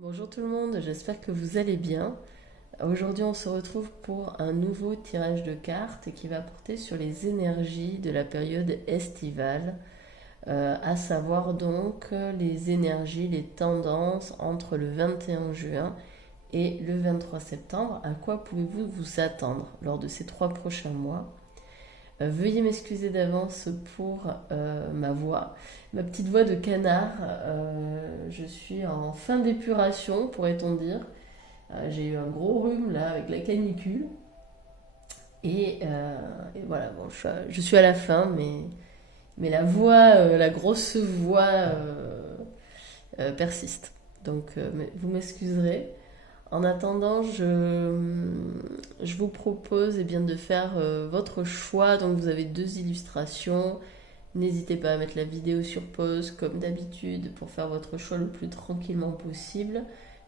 Bonjour tout le monde, j'espère que vous allez bien. Aujourd'hui, on se retrouve pour un nouveau tirage de cartes qui va porter sur les énergies de la période estivale, à savoir donc les énergies, les tendances entre le 21 juin et le 23 septembre. À quoi pouvez-vous vous attendre lors de ces 3 prochains mois? Veuillez m'excuser d'avance pour ma voix, ma petite voix de canard. Je suis en fin d'épuration, pourrait-on dire. J'ai eu un gros rhume là avec la canicule. Et voilà, bon, je suis à la fin, mais la voix, la grosse voix persiste. Donc vous m'excuserez. En attendant, je vous propose bien, de faire votre choix. Donc vous avez deux illustrations. N'hésitez pas à mettre la vidéo sur pause comme d'habitude pour faire votre choix le plus tranquillement possible.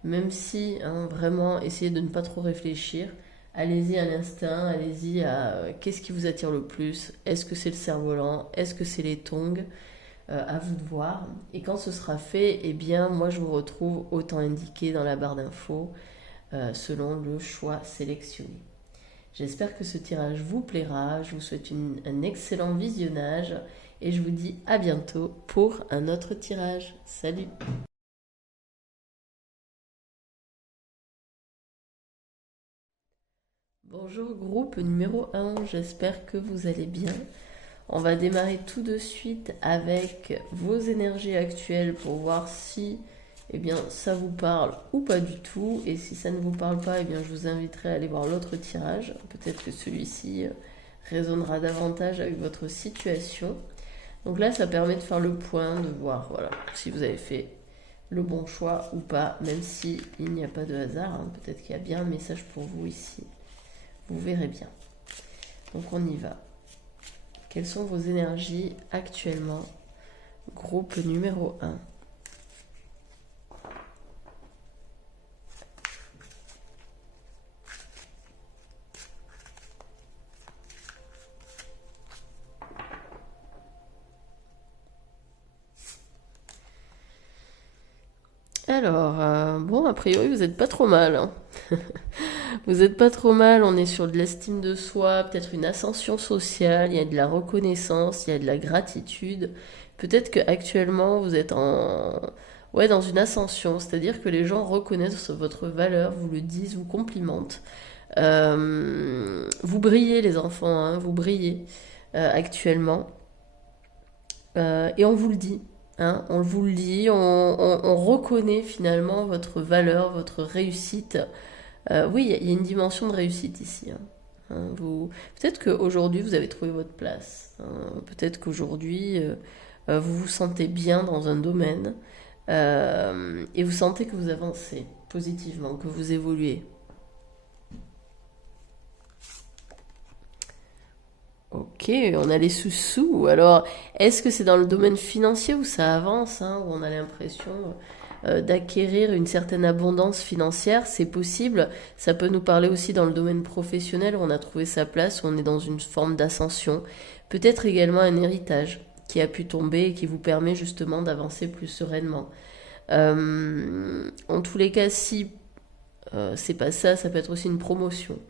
Même si, vraiment, essayez de ne pas trop réfléchir. Allez-y à l'instinct, allez-y à qu'est-ce qui vous attire le plus. Est-ce que c'est le cerf-volant? Est-ce que c'est les tongs? À vous de voir. Et quand ce sera fait, eh bien, moi je vous retrouve au temps indiqué dans la barre d'infos selon le choix sélectionné. J'espère que ce tirage vous plaira. Je vous souhaite un excellent visionnage et je vous dis à bientôt pour un autre tirage. Salut! Bonjour groupe numéro 1, j'espère que vous allez bien. On va démarrer tout de suite avec vos énergies actuelles pour voir si ça vous parle ou pas du tout. Et si ça ne vous parle pas, je vous inviterai à aller voir l'autre tirage. Peut-être que celui-ci résonnera davantage avec votre situation. Donc là, ça permet de faire le point, de voir voilà, si vous avez fait le bon choix ou pas, même si il n'y a pas de hasard. Peut-être qu'il y a bien un message pour vous ici. Vous verrez bien. Donc on y va. Quelles sont vos énergies actuellement? Groupe numéro 1. Alors, bon, a priori, vous n'êtes pas trop mal, hein. Vous n'êtes pas trop mal, on est sur de l'estime de soi, peut-être une ascension sociale, il y a de la reconnaissance, il y a de la gratitude. Peut-être que actuellement vous êtes ouais, dans une ascension, c'est-à-dire que les gens reconnaissent votre valeur, vous le disent, vous complimentent. Vous brillez les enfants, hein, vous brillez actuellement. Et on vous le dit. Hein, on vous le dit, on reconnaît finalement votre valeur, votre réussite. Oui, il y a une dimension de réussite ici. Hein. Peut-être qu'aujourd'hui vous avez trouvé votre place. Hein. Peut-être qu'aujourd'hui vous vous sentez bien dans un domaine et vous sentez que vous avancez positivement, que vous évoluez. Ok, on a les sous-sous. Alors, est-ce que c'est dans le domaine financier où ça avance, hein, où on a l'impression d'acquérir une certaine abondance financière? C'est possible. Ça peut nous parler aussi dans le domaine professionnel où on a trouvé sa place, où on est dans une forme d'ascension. Peut-être également un héritage qui a pu tomber et qui vous permet justement d'avancer plus sereinement. En tous les cas, si c'est pas ça, ça peut être aussi une promotion,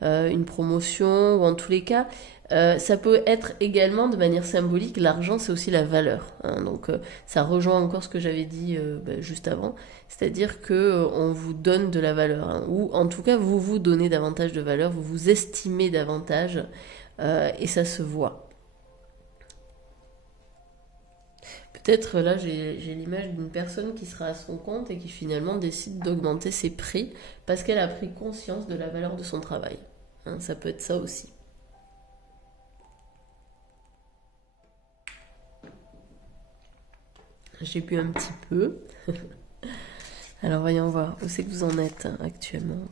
ou en tous les cas, ça peut être également de manière symbolique, l'argent c'est aussi la valeur. Hein. Donc ça rejoint encore ce que j'avais dit juste avant, c'est-à-dire que on vous donne de la valeur, hein, ou en tout cas vous vous donnez davantage de valeur, vous vous estimez davantage, et ça se voit. Peut-être là j'ai l'image d'une personne qui sera à son compte et qui finalement décide d'augmenter ses prix parce qu'elle a pris conscience de la valeur de son travail. Hein, ça peut être ça aussi. J'ai bu un petit peu. Alors voyons voir, où c'est que vous en êtes actuellement?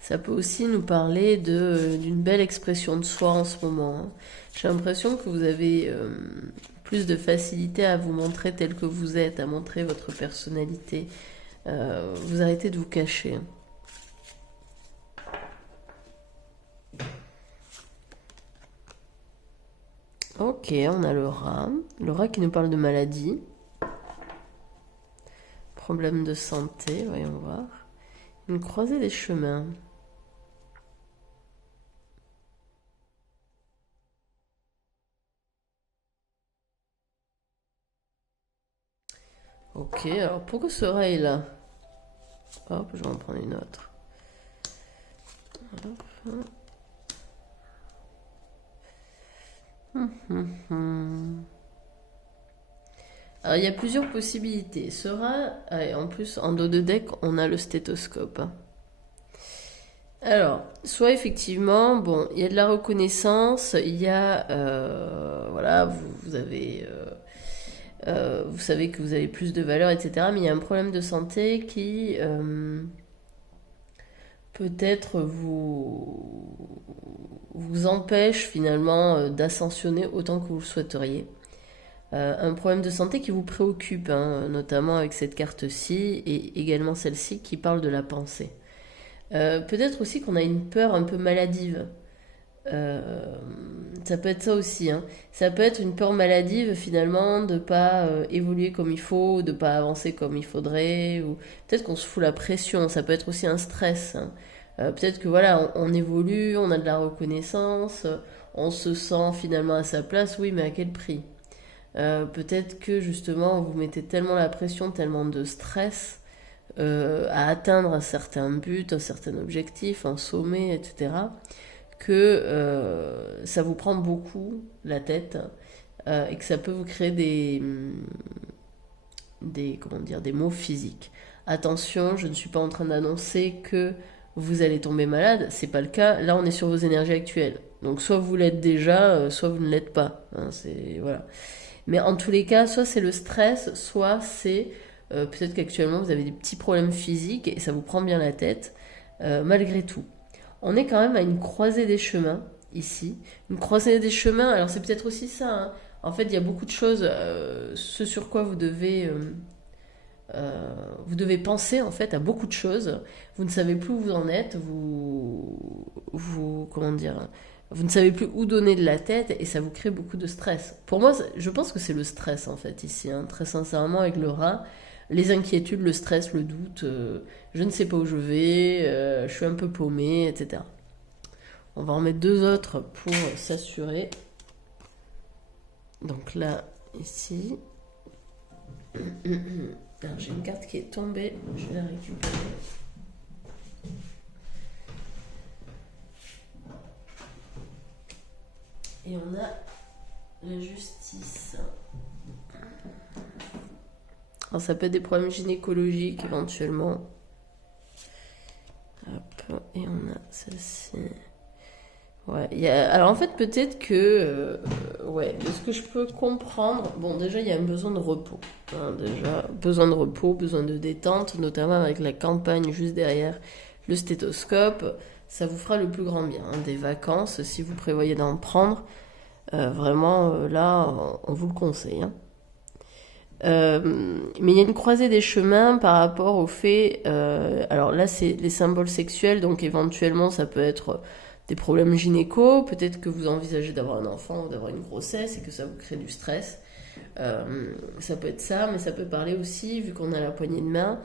Ça peut aussi nous parler d'une belle expression de soi en ce moment. Hein. J'ai l'impression que vous avez plus de facilité à vous montrer tel que vous êtes, à montrer votre personnalité. Vous arrêtez de vous cacher. Hein. Ok, on a le rat. Le rat qui nous parle de maladie. problème de santé, voyons voir. Une croisée des chemins. Ok, alors pourquoi ce rail là? Hop, je vais en prendre une autre. Hop. Alors il y a plusieurs possibilités. Allez, en plus en dos de deck, on a le stéthoscope. Alors, soit effectivement, bon, il y a de la reconnaissance, il y a, voilà, vous avez, vous savez que vous avez plus de valeur, etc. Mais il y a un problème de santé qui peut-être vous empêche finalement d'ascensionner autant que vous le souhaiteriez. Un problème de santé qui vous préoccupe, hein, notamment avec cette carte-ci et également celle-ci qui parle de la pensée. Peut-être aussi qu'on a une peur un peu maladive. Ça peut être ça aussi, hein. Ça peut être une peur maladive finalement de pas évoluer comme il faut, de pas avancer comme il faudrait, ou peut-être qu'on se fout la pression. Ça peut être aussi un stress, hein. Peut-être que voilà, on évolue, on a de la reconnaissance, on se sent finalement à sa place, oui, mais à quel prix? Peut-être que justement vous mettez tellement la pression, tellement de stress à atteindre un certain but, un certain objectif, un sommet, etc., que ça vous prend beaucoup la tête et que ça peut vous créer comment dire, des maux physiques. Attention, je ne suis pas en train d'annoncer que vous allez tomber malade, c'est pas le cas. Là, on est sur vos énergies actuelles. Donc, soit vous l'êtes déjà, soit vous ne l'êtes pas. Hein, voilà. Mais en tous les cas, soit c'est le stress, soit c'est peut-être qu'actuellement vous avez des petits problèmes physiques et ça vous prend bien la tête, malgré tout. On est quand même à une croisée des chemins, ici. Une croisée des chemins, alors c'est peut-être aussi ça, hein. En fait, il y a beaucoup de choses, ce sur quoi vous devez penser en fait à beaucoup de choses. Vous ne savez plus où vous en êtes, comment dire, vous ne savez plus où donner de la tête et ça vous crée beaucoup de stress. Pour moi, je pense que c'est le stress en fait ici, hein, très sincèrement avec le rat. Les inquiétudes, le stress, le doute, je ne sais pas où je vais, je suis un peu paumé, etc. On va en mettre deux autres pour s'assurer. Donc là, ici. Alors, j'ai une carte qui est tombée, je vais la récupérer. Et on a la justice. Alors, ça peut être des problèmes gynécologiques éventuellement. Hop, et on a celle-ci. Ouais, alors en fait, peut-être que, ouais, de ce que je peux comprendre, bon, déjà, il y a un besoin de repos. Hein, déjà, besoin de repos, besoin de détente, notamment avec la campagne juste derrière le stéthoscope. Ça vous fera le plus grand bien. Hein, des vacances, si vous prévoyez d'en prendre, vraiment, là, on vous le conseille. Hein. Mais il y a une croisée des chemins par rapport au fait, alors là, c'est les symboles sexuels, donc éventuellement, ça peut être des problèmes gynéco, peut-être que vous envisagez d'avoir un enfant ou d'avoir une grossesse et que ça vous crée du stress. Ça peut être ça, mais ça peut parler aussi, vu qu'on a la poignée de main,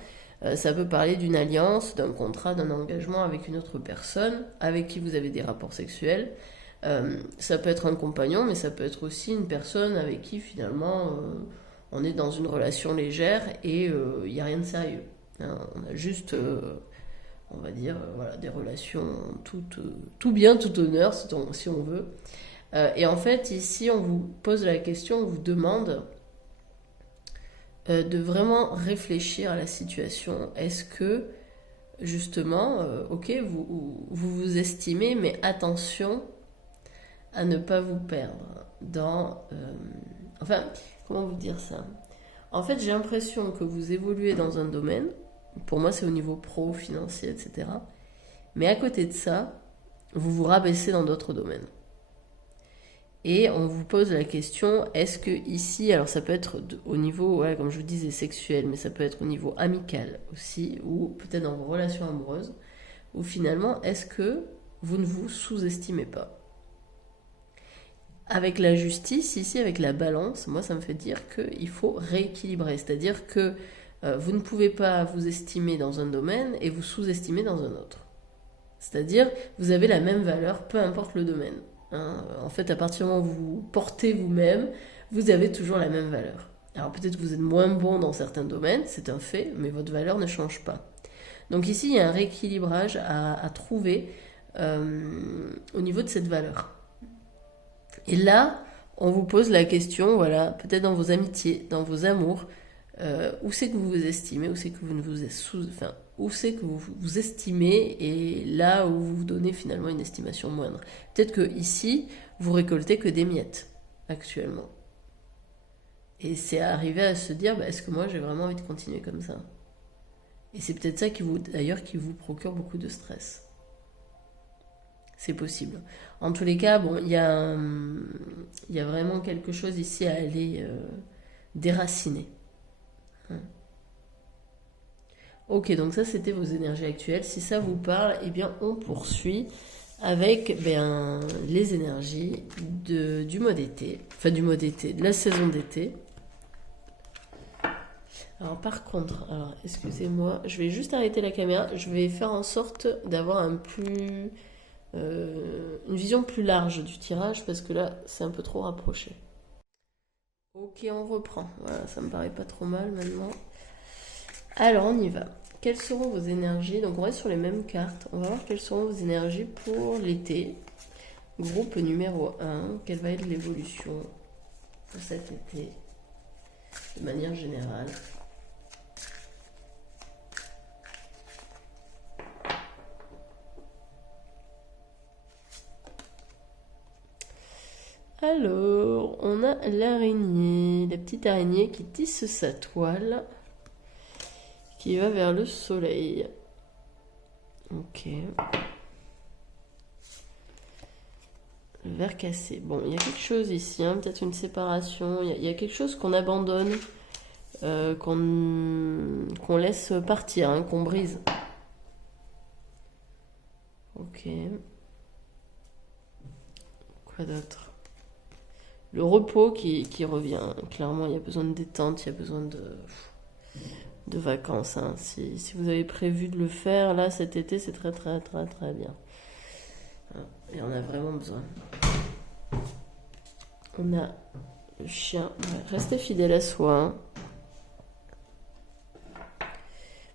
ça peut parler d'une alliance, d'un contrat, d'un engagement avec une autre personne avec qui vous avez des rapports sexuels. Ça peut être un compagnon, mais ça peut être aussi une personne avec qui finalement on est dans une relation légère et il n'y a rien de sérieux. Hein, on a juste on va dire, voilà, des relations tout bien, tout honneur, si on veut. Et en fait, ici, on vous pose la question, on vous demande de vraiment réfléchir à la situation. Est-ce que, justement, ok, vous estimez, mais attention à ne pas vous perdre dans... enfin, comment vous dire ça? En fait, j'ai l'impression que vous évoluez dans un domaine. Pour moi, c'est au niveau pro, financier, etc. Mais à côté de ça, vous vous rabaissez dans d'autres domaines. Et on vous pose la question, est-ce que ici, alors ça peut être au niveau, ouais, comme je vous disais, sexuel, mais ça peut être au niveau amical aussi, ou peut-être dans vos relations amoureuses, où finalement, est-ce que vous ne vous sous-estimez pas? Avec la justice, ici, avec la balance, moi, ça me fait dire qu'il faut rééquilibrer. C'est-à-dire que Vous ne pouvez pas vous estimer dans un domaine et vous sous-estimer dans un autre. C'est-à-dire, vous avez la même valeur, peu importe le domaine. Hein. En fait, à partir du moment où vous portez vous-même, vous avez toujours la même valeur. Alors peut-être que vous êtes moins bon dans certains domaines, c'est un fait, mais votre valeur ne change pas. Donc ici, il y a un rééquilibrage à trouver au niveau de cette valeur. Et là, on vous pose la question, voilà, peut-être dans vos amitiés, dans vos amours, où c'est que vous vous estimez, où c'est que vous ne vous enfin, où c'est que vous vous estimez et là où vous vous donnez finalement une estimation moindre. Peut-être que ici, vous récoltez que des miettes actuellement. Et c'est arrivé à se dire, est-ce que moi j'ai vraiment envie de continuer comme ça? Et c'est peut-être ça d'ailleurs qui vous procure beaucoup de stress. C'est possible. En tous les cas, bon, il y a vraiment quelque chose ici à aller déraciner. Hein. Ok, donc ça c'était vos énergies actuelles. Si ça vous parle, eh bien on poursuit avec les énergies du mode été, enfin du mode été, de la saison d'été. Alors par contre, excusez-moi, je vais juste arrêter la caméra, je vais faire en sorte d'avoir une vision plus large du tirage parce que là c'est un peu trop rapproché. Ok, on reprend, voilà, ça me paraît pas trop mal maintenant. Alors on y va. Quelles seront vos énergies? Donc on reste sur les mêmes cartes, on va voir quelles seront vos énergies pour l'été. Groupe numéro 1, quelle va être l'évolution pour cet été de manière générale? Alors, on a l'araignée, la petite araignée qui tisse sa toile, qui va vers le soleil. Ok. Le verre cassé. Bon, il y a quelque chose ici, hein, peut-être une séparation. Il y a quelque chose qu'on abandonne, qu'on laisse partir, hein, qu'on brise. Ok. Quoi d'autre? Le repos qui revient. Clairement, il y a besoin de détente, il y a besoin de vacances. Hein. Si vous avez prévu de le faire, là, cet été, c'est très, très, très, très bien. Et on a vraiment besoin. On a le chien. Ouais, restez fidèle à soi. Hein.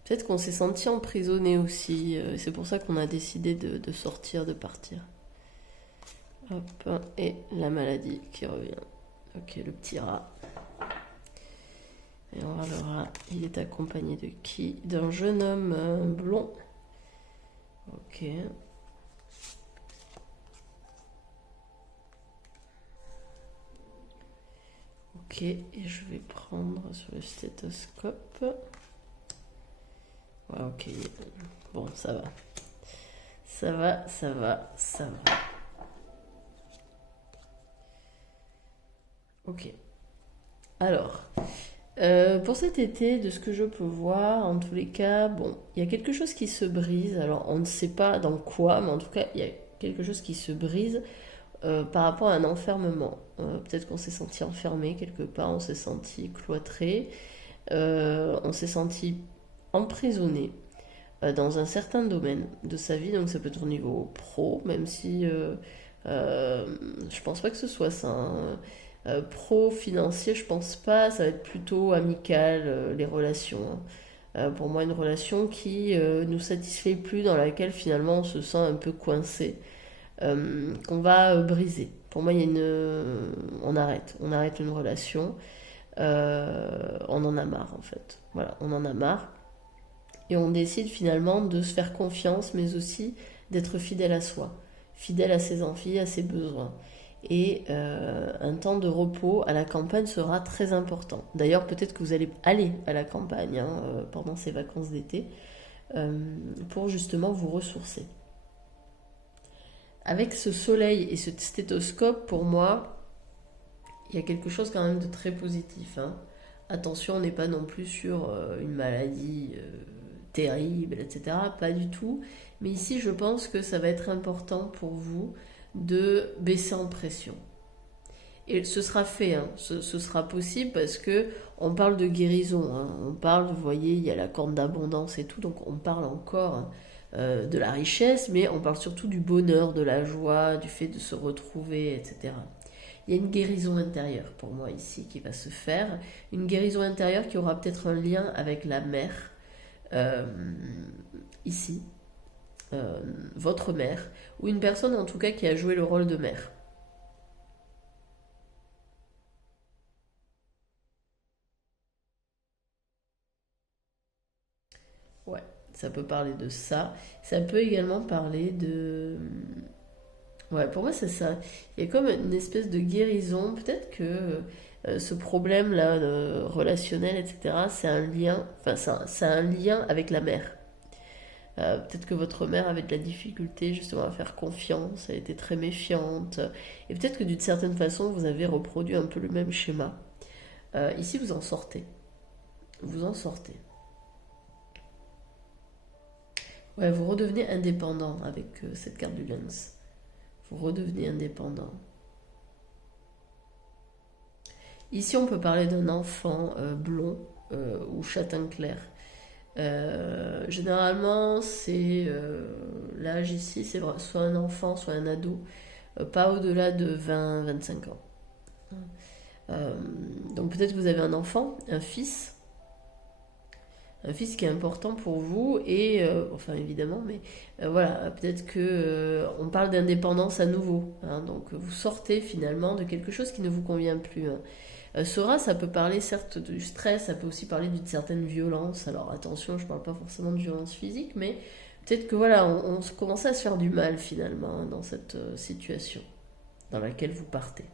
Peut-être qu'on s'est senti emprisonné aussi. C'est pour ça qu'on a décidé de sortir, de partir. Hop, et la maladie qui revient. Ok, le petit rat. Et on va le rat. Il est accompagné de qui? D'un jeune homme blond. Ok. Ok, et je vais prendre sur le stéthoscope. Ouais, ok. Bon, ça va. Ça va, ça va, ça va. Ok. Alors, pour cet été, de ce que je peux voir, en tous les cas, bon, il y a quelque chose qui se brise. Alors, on ne sait pas dans quoi, mais en tout cas, il y a quelque chose qui se brise par rapport à un enfermement. Peut-être qu'on s'est senti enfermé quelque part, on s'est senti cloîtré, on s'est senti emprisonné dans un certain domaine de sa vie. Donc, ça peut être au niveau pro, même si je pense pas que ce soit ça. Hein. Pro-financier, je pense pas, ça va être plutôt amical, les relations. Hein. Pour moi, une relation qui nous satisfait plus, dans laquelle finalement on se sent un peu coincé, qu'on va briser. Pour moi, on arrête une relation, on en a marre en fait. Voilà, on en a marre. Et on décide finalement de se faire confiance, mais aussi d'être fidèle à soi, fidèle à ses envies, à ses besoins. Et un temps de repos à la campagne sera très important. D'ailleurs, peut-être que vous allez aller à la campagne pendant ces vacances d'été pour justement vous ressourcer. Avec ce soleil et ce stéthoscope, pour moi, il y a quelque chose quand même de très positif. Hein. Attention, on n'est pas non plus sur une maladie terrible, etc. Pas du tout. Mais ici, je pense que ça va être important pour vous de baisser en pression. Et ce sera fait, hein. Ce sera possible parce que on parle de guérison, hein. On parle, vous voyez, il y a la corne d'abondance et tout, donc on parle encore de la richesse, mais on parle surtout du bonheur, de la joie, du fait de se retrouver, etc. Il y a une guérison intérieure pour moi ici qui va se faire, une guérison intérieure qui aura peut-être un lien avec la mère euh, ici, euh, votre mère, ou une personne en tout cas qui a joué le rôle de mère. Ouais, ça peut parler de ça. Ça peut également parler de... Ouais, pour moi c'est ça. Il y a comme une espèce de guérison. Peut-être que ce problème-là relationnel, etc., c'est un lien, enfin c'est un lien avec la mère. Peut-être que votre mère avait de la difficulté justement à faire confiance, elle était très méfiante. Et peut-être que d'une certaine façon, vous avez reproduit un peu le même schéma. Ici, vous en sortez. Vous en sortez. Ouais, vous redevenez indépendant avec cette carte du lens. Vous redevenez indépendant. Ici, on peut parler d'un enfant blond ou châtain clair. Généralement, c'est l'âge ici, c'est soit un enfant, soit un ado, pas au-delà de 20-25 ans. Euh, donc peut-être que vous avez un fils qui est important pour vous et enfin évidemment, mais voilà, peut-être que on parle d'indépendance à nouveau, hein. Donc vous sortez finalement de quelque chose qui ne vous convient plus, hein. Sora, ça peut parler certes du stress, ça peut aussi parler d'une certaine violence. Alors attention, je ne parle pas forcément de violence physique, mais peut-être que voilà, on commence à se faire du mal finalement, hein, dans cette situation dans laquelle vous partez.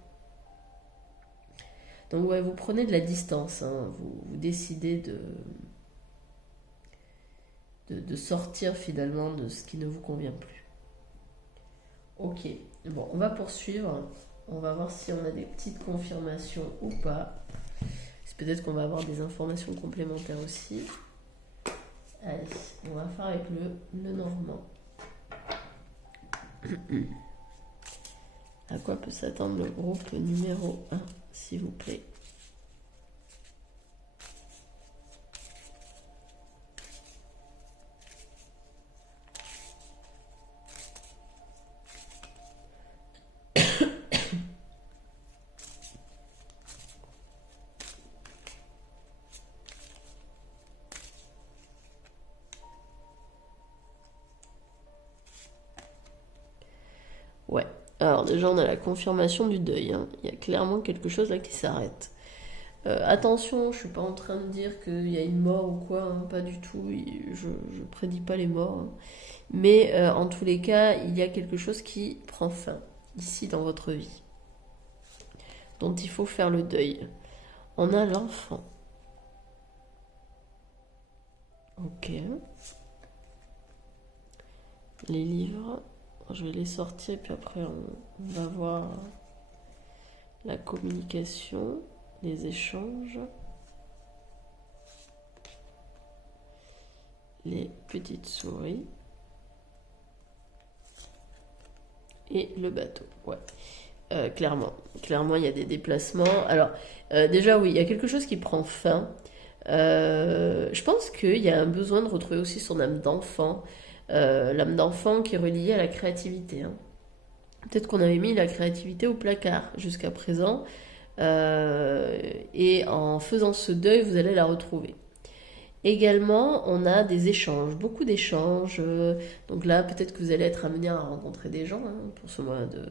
Donc ouais, vous prenez de la distance, hein, vous décidez de sortir finalement de ce qui ne vous convient plus. Ok, bon, on va poursuivre. On va voir si on a des petites confirmations ou pas. Peut-être qu'on va avoir des informations complémentaires aussi. Allez, on va faire avec le normand. À quoi peut s'attendre le groupe numéro 1, s'il vous plaît? Ouais. Alors déjà, on a la confirmation du deuil, hein. Il y a clairement quelque chose là qui s'arrête. Attention, je suis pas en train de dire qu'il y a une mort ou quoi, hein, pas du tout. Je prédis pas les morts, hein. Mais en tous les cas, il y a quelque chose qui prend fin ici dans votre vie, dont il faut faire le deuil. On a l'enfant. Ok. Les livres. Je vais les sortir, puis après on va voir la communication, les échanges, les petites souris et le bateau. Ouais. Clairement, il y a des déplacements. Alors, déjà, oui, il y a quelque chose qui prend fin. Je pense qu'il y a un besoin de retrouver aussi son âme d'enfant. L'âme d'enfant qui est reliée à la créativité, hein. Peut-être qu'on avait mis la créativité au placard jusqu'à présent. Et en faisant ce deuil, vous allez la retrouver. Également, on a des échanges, beaucoup d'échanges. Donc là, peut-être que vous allez être amené à rencontrer des gens, hein, pour ce mois de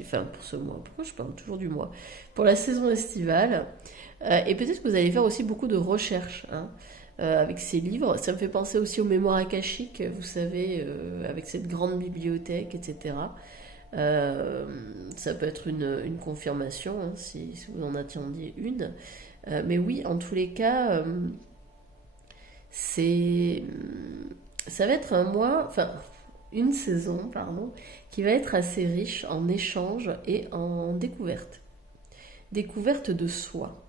enfin pour ce mois. Pourquoi je parle toujours du mois? Pour la saison estivale. Et peut-être que vous allez faire aussi beaucoup de recherches, hein, avec ces livres. Ça me fait penser aussi aux mémoires akashiques, vous savez, avec cette grande bibliothèque, etc. Euh, Ça peut être une confirmation, hein, si vous en attendiez une. Mais oui, en tous les cas, c'est, ça va être un mois, enfin une saison, pardon, qui va être assez riche en échanges et en découvertes. Découverte de soi.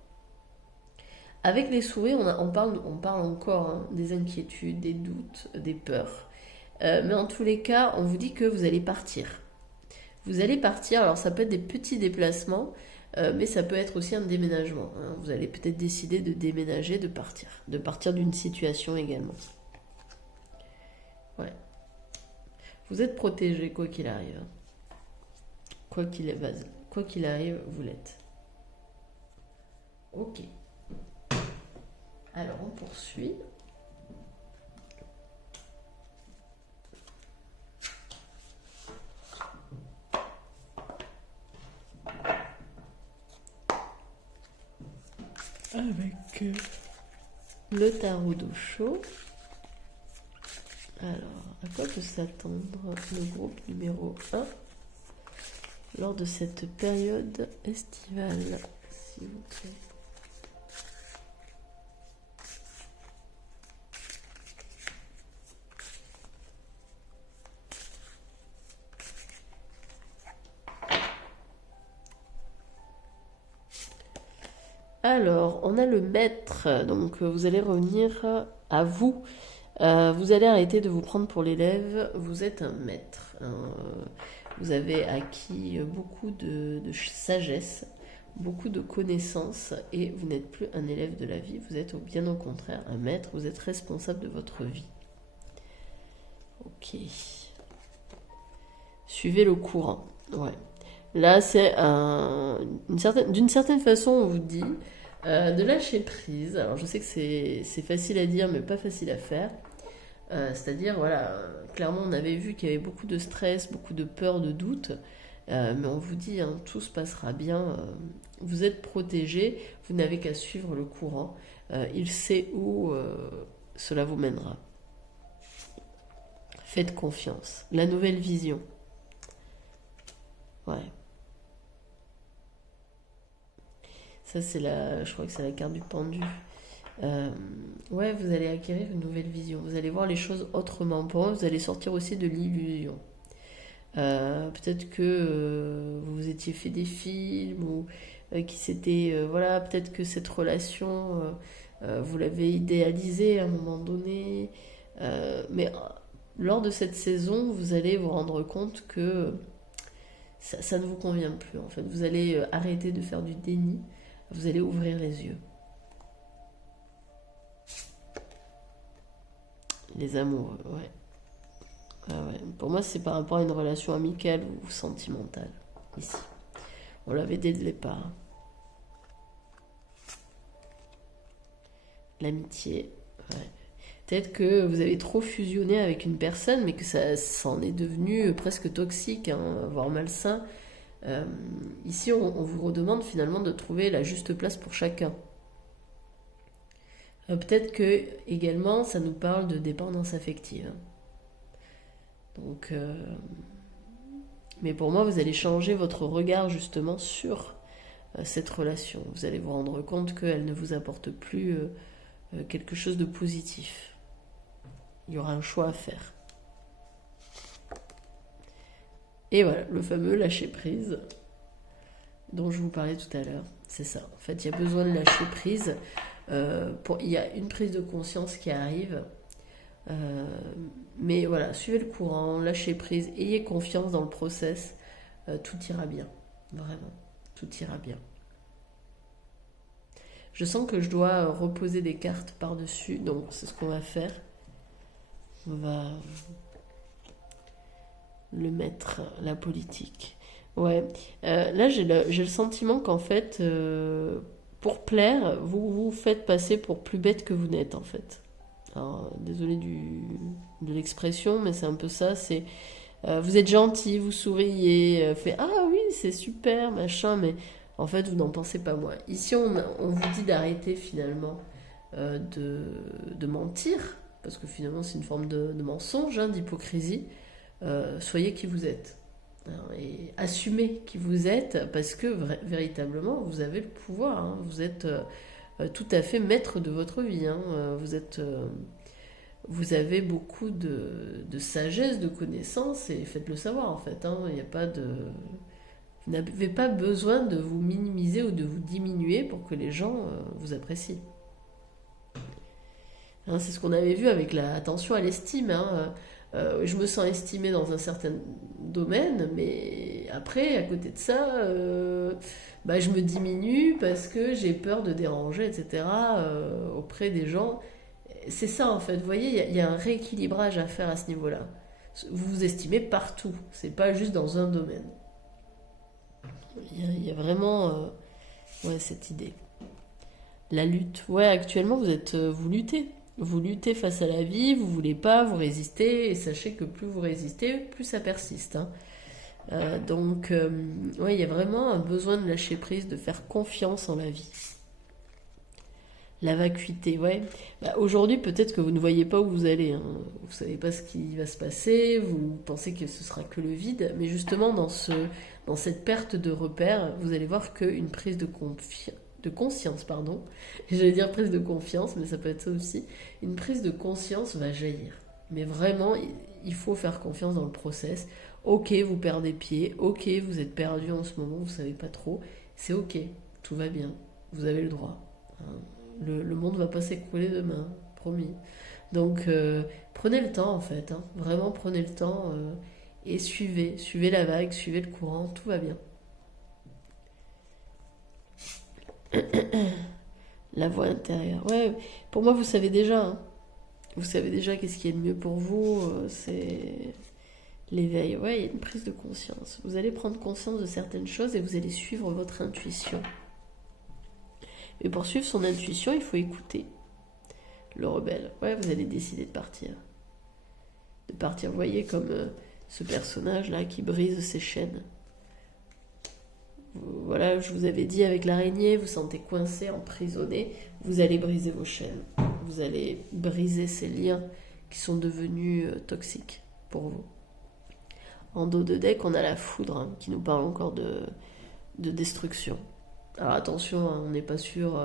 Avec les souris, on parle encore, hein, des inquiétudes, des doutes, des peurs. Mais en tous les cas, on vous dit que vous allez partir. Vous allez partir, alors ça peut être des petits déplacements, mais ça peut être aussi un déménagement, hein. Vous allez peut-être décider de déménager, de partir d'une situation également. Ouais. Vous êtes protégé quoi qu'il arrive, hein. Quoi qu'il arrive, vous l'êtes. Ok. Alors on poursuit. Avec le tarot d'Osho. Alors, à quoi peut s'attendre le groupe numéro 1 lors de cette période estivale, s'il vous plaît? Alors, on a le maître, donc vous allez revenir à vous. Vous allez arrêter de vous prendre pour l'élève, vous êtes un maître, hein. Vous avez acquis beaucoup de sagesse, beaucoup de connaissances et vous n'êtes plus un élève de la vie, vous êtes bien au contraire un maître, vous êtes responsable de votre vie. Ok. Suivez le courant, ouais. Là, c'est d'une certaine façon, on vous dit de lâcher prise. Alors, je sais que c'est facile à dire, mais pas facile à faire. C'est-à-dire, voilà, clairement, on avait vu qu'il y avait beaucoup de stress, beaucoup de peur, de doute. Mais on vous dit, hein, tout se passera bien. Vous êtes protégé, vous n'avez qu'à suivre le courant. Il sait où cela vous mènera. Faites confiance. La nouvelle vision. Ouais. Ça, je crois que c'est la carte du pendu. Ouais, vous allez acquérir une nouvelle vision. Vous allez voir les choses autrement. Pour moi, vous allez sortir aussi de l'illusion. Peut-être que vous vous étiez fait des films ou qui s'était voilà, peut-être que cette relation vous l'avez idéalisée à un moment donné. Mais lors de cette saison, vous allez vous rendre compte que ça ne vous convient plus. En fait, vous allez arrêter de faire du déni. Vous allez ouvrir les yeux. Les amoureux, ouais. Ah ouais. Pour moi, c'est par rapport à une relation amicale ou sentimentale, ici. On l'avait dès le départ. L'amitié, ouais. Peut-être que vous avez trop fusionné avec une personne, mais que ça en est devenu presque toxique, hein, voire malsain. Ici, on vous redemande finalement de trouver la juste place pour chacun. Peut-être que également, ça nous parle de dépendance affective. Donc, mais pour moi, vous allez changer votre regard justement sur cette relation. Vous allez vous rendre compte qu'elle ne vous apporte plus quelque chose de positif. Il y aura un choix à faire. Et voilà, le fameux lâcher prise dont je vous parlais tout à l'heure. C'est ça. En fait, il y a besoin de lâcher prise. Il y a une prise de conscience qui arrive. Mais voilà, suivez le courant, lâchez prise, ayez confiance dans le process. Tout ira bien. Vraiment, tout ira bien. Je sens que je dois reposer des cartes par-dessus, donc c'est ce qu'on va faire. On va le mettre, la politique. Ouais, là j'ai le sentiment qu'en fait, pour plaire, vous vous faites passer pour plus bête que vous n'êtes en fait. Alors, désolé de l'expression, mais c'est un peu ça. C'est vous êtes gentil, vous souriez, fait ah oui c'est super machin, mais en fait vous n'en pensez pas moins. Ici on vous dit d'arrêter finalement de mentir, parce que finalement c'est une forme de mensonge, hein, d'hypocrisie. Soyez qui vous êtes. Et assumez qui vous êtes, parce que véritablement vous avez le pouvoir, hein. Vous êtes tout à fait maître de votre vie, hein. Vous avez beaucoup de sagesse, de connaissances, et faites-le savoir en fait, hein. Il n'y a pas vous n'avez pas besoin de vous minimiser ou de vous diminuer pour que les gens vous apprécient, hein. C'est ce qu'on avait vu avec la attention à l'estime, hein. Je me sens estimée dans un certain domaine, mais après, à côté de ça, bah, je me diminue parce que j'ai peur de déranger, etc. Auprès des gens. C'est ça en fait, vous voyez, il y a un rééquilibrage à faire à ce niveau-là. Vous vous estimez partout, c'est pas juste dans un domaine. Il y a vraiment ouais, cette idée. La lutte, ouais, actuellement vous luttez. Vous luttez face à la vie, vous voulez pas, vous résistez, et sachez que plus vous résistez, plus ça persiste, hein. Donc, ouais, il y a vraiment un besoin de lâcher prise, de faire confiance en la vie. La vacuité, ouais. Bah, aujourd'hui, peut-être que vous ne voyez pas où vous allez, hein. Vous savez pas ce qui va se passer, vous pensez que ce sera que le vide, mais justement, dans cette perte de repère, vous allez voir qu'une prise de conscience, pardon. J'allais dire prise de confiance, mais ça peut être ça aussi. Une prise de conscience va jaillir. Mais vraiment, il faut faire confiance dans le process. Ok, vous perdez pied. Ok, vous êtes perdu en ce moment, vous savez pas trop. C'est ok, tout va bien. Vous avez le droit, hein. Le monde va pas s'écrouler demain, promis. Donc, prenez le temps en fait, hein. Vraiment prenez le temps et suivez la vague, suivez le courant, tout va bien. La voix intérieure. Ouais, pour moi, vous savez déjà, hein. Vous savez déjà qu'est-ce qui est le mieux pour vous. C'est l'éveil. Ouais, il y a une prise de conscience. Vous allez prendre conscience de certaines choses et vous allez suivre votre intuition. Mais pour suivre son intuition, il faut écouter le rebelle. Ouais, vous allez décider de partir. De partir, vous voyez, comme ce personnage-là qui brise ses chaînes. Voilà, je vous avais dit avec l'araignée, vous sentez coincé, emprisonné, vous allez briser vos chaînes. Vous allez briser ces liens qui sont devenus toxiques pour vous. En dos de deck, on a la foudre, hein, qui nous parle encore de destruction. Alors attention, hein, on n'est pas sur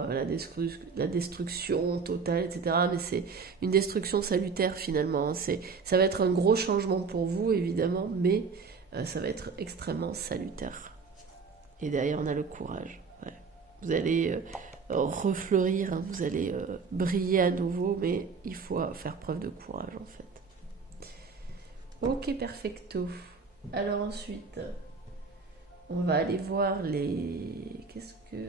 la destruction totale, etc. Mais c'est une destruction salutaire finalement, hein. Ça va être un gros changement pour vous, évidemment, mais ça va être extrêmement salutaire. Et derrière, on a le courage. Ouais. Vous allez refleurir, hein, vous allez briller à nouveau, mais il faut faire preuve de courage en fait. Ok, perfecto. Alors ensuite, on va aller voir les... Qu'est-ce que...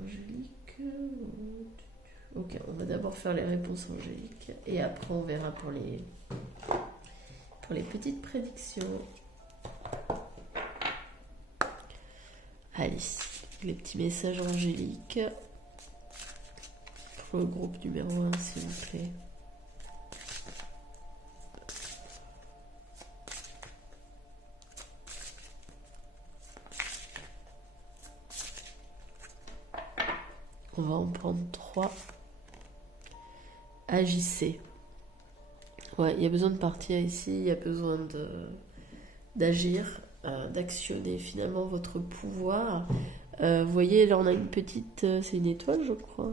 Angélique... Ok, on va d'abord faire les réponses angéliques et après on verra pour les petites prédictions. Allez, les petits messages angéliques pour le groupe numéro 1, s'il vous plaît. On va en prendre 3. Agissez. Ouais, il y a besoin de partir ici, il y a besoin d'agir, d'actionner finalement votre pouvoir. Vous voyez, là on a une petite... c'est une étoile, je crois.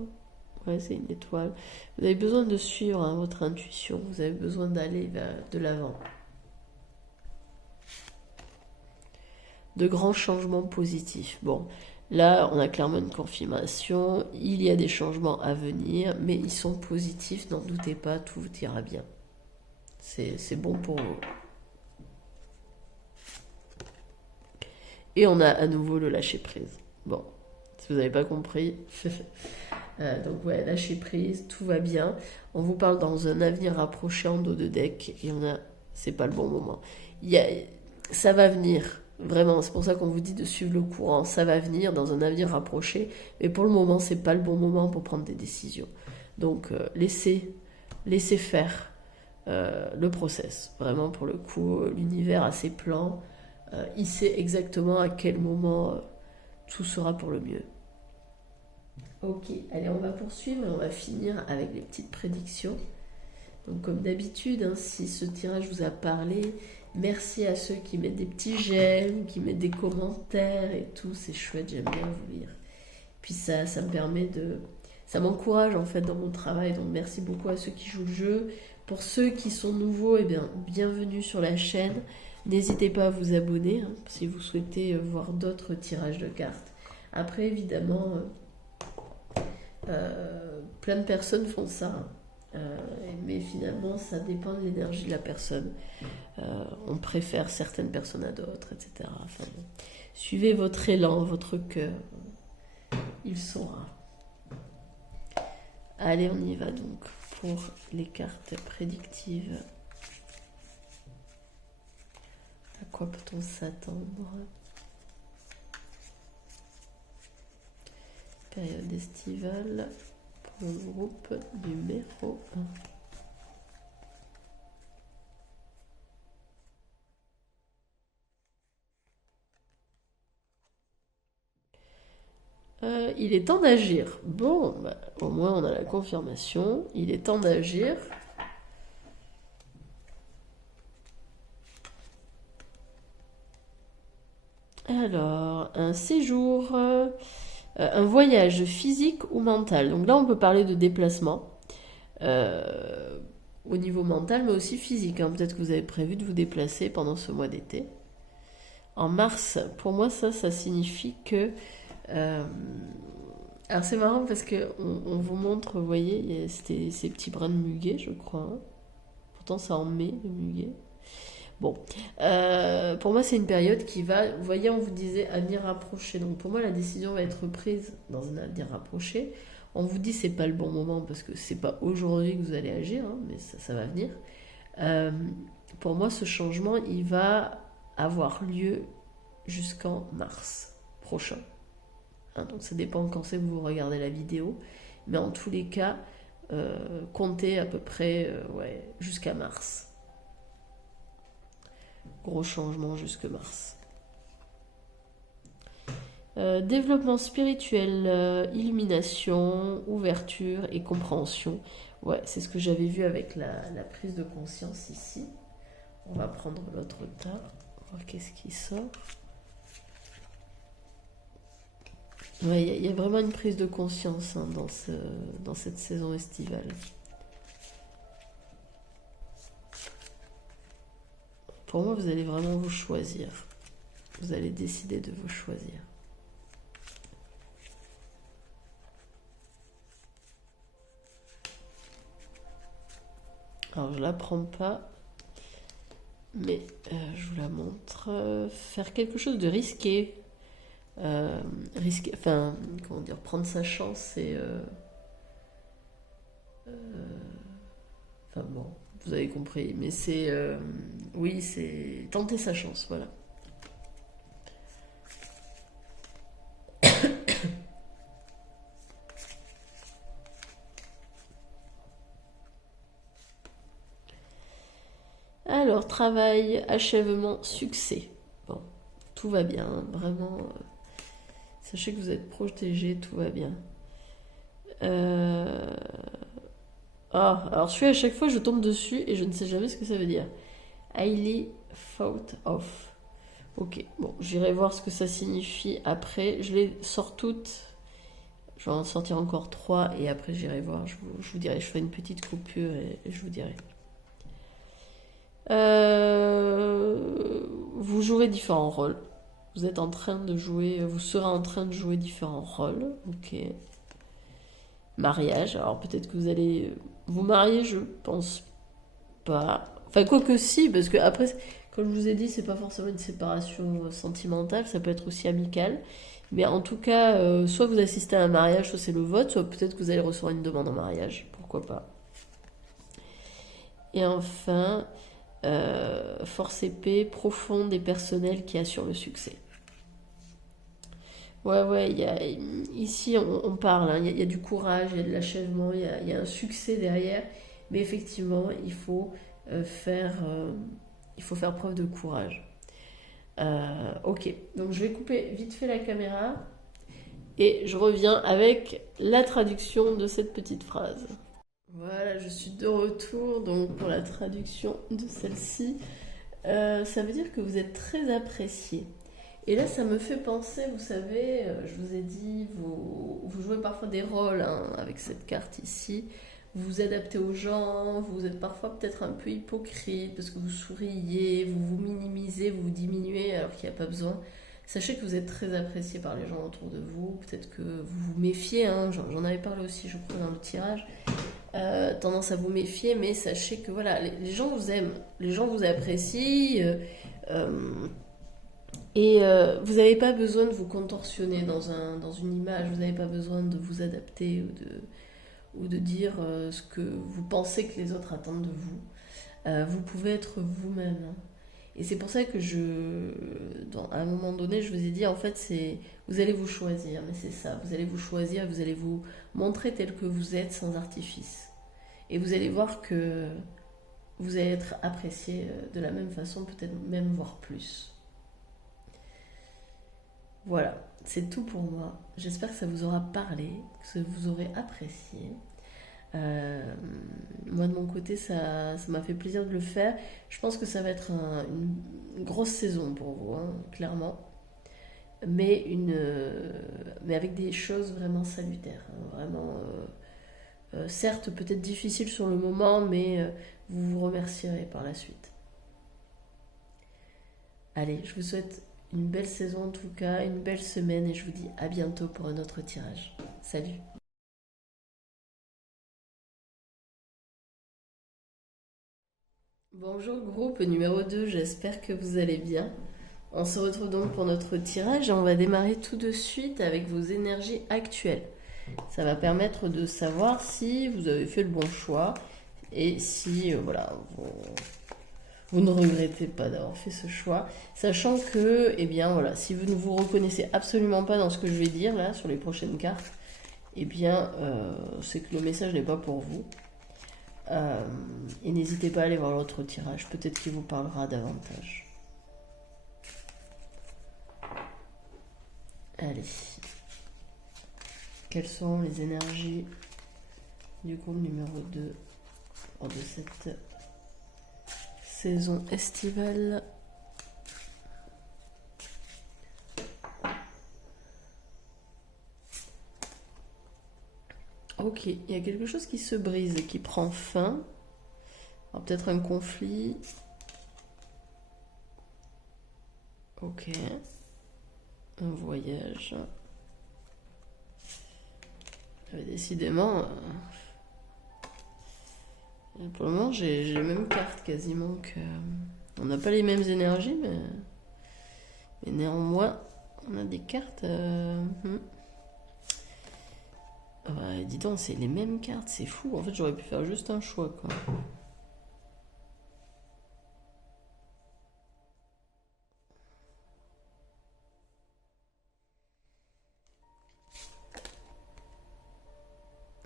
Ouais, c'est une étoile. Vous avez besoin de suivre, hein, votre intuition, vous avez besoin d'aller de l'avant. De grands changements positifs. Bon, là, on a clairement une confirmation. Il y a des changements à venir, mais ils sont positifs, n'en doutez pas, tout ira bien. C'est bon pour vous. Et on a à nouveau le lâcher prise. Bon, si vous n'avez pas compris. Donc ouais, lâcher prise, tout va bien. On vous parle dans un avenir rapproché en dos de deck et c'est pas le bon moment. Ça va venir. Vraiment, c'est pour ça qu'on vous dit de suivre le courant. Ça va venir dans un avenir rapproché, mais pour le moment, c'est pas le bon moment pour prendre des décisions. Donc, laissez faire le process. Vraiment, pour le coup, l'univers a ses plans. Il sait exactement à quel moment tout sera pour le mieux. Ok, allez, on va poursuivre et on va finir avec les petites prédictions. Donc, comme d'habitude, hein, si ce tirage vous a parlé, merci à ceux qui mettent des petits j'aime, qui mettent des commentaires et tout, c'est chouette, j'aime bien vous lire. Puis ça me permet ça m'encourage en fait dans mon travail, donc merci beaucoup à ceux qui jouent le jeu. Pour ceux qui sont nouveaux, eh bien, bienvenue sur la chaîne. N'hésitez pas à vous abonner, hein, si vous souhaitez voir d'autres tirages de cartes. Après, évidemment, plein de personnes font ça, hein. Mais finalement, ça dépend de l'énergie de la personne. On préfère certaines personnes à d'autres, etc. Enfin, bon. Suivez votre élan, votre cœur. Il saura. Allez, on y va donc pour les cartes prédictives. À quoi peut-on s'attendre? Période estivale pour le groupe numéro 1. Il est temps d'agir. Bon, bah, au moins on a la confirmation. Il est temps d'agir. Alors, un séjour, un voyage physique ou mental. Donc là, on peut parler de déplacement au niveau mental, mais aussi physique. Hein. Peut-être que vous avez prévu de vous déplacer pendant ce mois d'été. En mars, pour moi, ça signifie que... alors c'est marrant parce que on vous montre, vous voyez, il y a ces petits brins de muguet, je crois. Hein. Pourtant, c'est en mai, le muguet. Bon, pour moi, c'est une période qui va, vous voyez, on vous disait avenir rapproché. Donc pour moi, la décision va être prise dans un avenir rapproché. On vous dit c'est pas le bon moment parce que c'est pas aujourd'hui que vous allez agir, hein, mais ça va venir. Pour moi, ce changement, il va avoir lieu jusqu'en mars prochain. Hein, donc ça dépend quand c'est que vous regardez la vidéo, mais en tous les cas, comptez à peu près jusqu'à mars. Gros changement jusque mars. Développement spirituel, illumination, ouverture et compréhension. Ouais, c'est ce que j'avais vu avec la prise de conscience ici. On va prendre l'autre tas, voir qu'est-ce qui sort. Ouais, il y a vraiment une prise de conscience hein, dans cette saison estivale. Pour moi, vous allez vraiment vous choisir. Vous allez décider de vous choisir. Alors, je la prends pas, mais je vous la montre. Faire quelque chose de risqué. Risquer, enfin, comment dire, prendre sa chance et enfin bon, vous avez compris, mais c'est oui, c'est tenter sa chance, voilà. Alors, travail, achèvement, succès. Bon, tout va bien, vraiment. Sachez que vous êtes protégé, tout va bien. Alors celui-là, à chaque fois, je tombe dessus et je ne sais jamais ce que ça veut dire. Highly thought of. Ok, bon, j'irai voir ce que ça signifie après. Je les sors toutes. Je vais en sortir encore 3 et après j'irai voir. Je vous dirai, je ferai une petite coupure et je vous dirai. Vous jouerez différents rôles. Vous êtes en train de jouer, vous serez en train de jouer différents rôles. Ok. Mariage. Alors peut-être que vous allez vous marier, je pense pas. Enfin, quoi que si, parce que après, comme je vous ai dit, c'est pas forcément une séparation sentimentale, ça peut être aussi amical. Mais en tout cas, soit vous assistez à un mariage, soit c'est le vote, soit peut-être que vous allez recevoir une demande en mariage. Pourquoi pas. Et enfin, force épée, profonde et personnelle qui assure le succès. Ouais, ici on parle, hein, il y a du courage, il y a de l'achèvement, il y a un succès derrière, mais effectivement, il faut faire preuve de courage. Ok, donc je vais couper vite fait la caméra et je reviens avec la traduction de cette petite phrase. Voilà, je suis de retour donc pour la traduction de celle-ci. Ça veut dire que vous êtes très apprécié. Et là, ça me fait penser, vous savez, je vous ai dit, vous jouez parfois des rôles hein, avec cette carte ici. Vous vous adaptez aux gens, vous êtes parfois peut-être un peu hypocrite parce que vous souriez, vous vous minimisez, vous vous diminuez alors qu'il n'y a pas besoin. Sachez que vous êtes très apprécié par les gens autour de vous. Peut-être que vous vous méfiez, hein, j'en avais parlé aussi, je crois, dans le tirage. tendance à vous méfier, mais sachez que voilà, les gens vous aiment, les gens vous apprécient, euh, vous n'avez pas besoin de vous contorsionner dans une image, vous n'avez pas besoin de vous adapter ou de dire ce que vous pensez que les autres attendent de vous. Vous pouvez être vous-même, hein. Et c'est pour ça que à un moment donné, je vous ai dit, en fait, vous allez vous choisir, mais c'est ça, vous allez vous choisir, vous allez vous montrer tel que vous êtes sans artifice. Et vous allez voir que vous allez être apprécié de la même façon, peut-être même voire plus. Voilà, c'est tout pour moi. J'espère que ça vous aura parlé, que vous aurez apprécié. Moi de mon côté, ça m'a fait plaisir de le faire. Je pense que ça va être une grosse saison pour vous, hein, clairement. Mais avec des choses vraiment salutaires, hein, vraiment. Certes, peut-être difficile sur le moment, mais vous vous remercierez par la suite. Allez, je vous souhaite une belle saison en tout cas, une belle semaine et je vous dis à bientôt pour un autre tirage. Salut! Bonjour groupe numéro 2, j'espère que vous allez bien. On se retrouve donc pour notre tirage et on va démarrer tout de suite avec vos énergies actuelles. Ça va permettre de savoir si vous avez fait le bon choix et si voilà, vous ne regrettez pas d'avoir fait ce choix. Sachant que, eh bien voilà, si vous ne vous reconnaissez absolument pas dans ce que je vais dire là sur les prochaines cartes, eh bien c'est que le message n'est pas pour vous. Et n'hésitez pas à aller voir l'autre tirage, peut-être qu'il vous parlera davantage. Allez. Quelles sont les énergies du groupe numéro 2 de cette saison estivale? Ok, il y a quelque chose qui se brise et qui prend fin. Alors peut-être un conflit. Ok. Un voyage. Décidément, pour le moment, j'ai les mêmes cartes quasiment que. On n'a pas les mêmes énergies, mais néanmoins, on a des cartes. Ouais, dis donc, c'est les mêmes cartes, c'est fou. En fait, j'aurais pu faire juste un choix, quoi.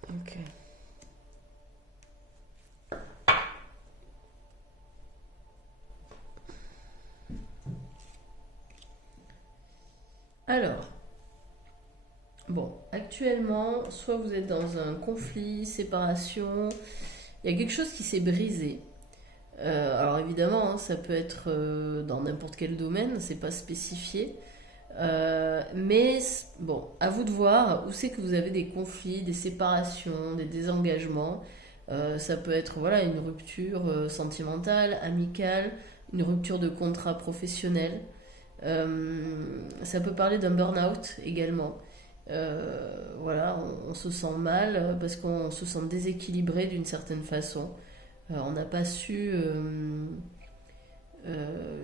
Ok. Alors, bon, actuellement, soit vous êtes dans un conflit, séparation, il y a quelque chose qui s'est brisé. Alors évidemment, hein, ça peut être dans n'importe quel domaine, c'est pas spécifié. Mais bon, à vous de voir où c'est que vous avez des conflits, des séparations, des désengagements. Ça peut être voilà une rupture sentimentale, amicale, une rupture de contrat professionnel. Ça peut parler d'un burn-out également. Voilà, on se sent mal parce qu'on se sent déséquilibré d'une certaine façon. On n'a pas su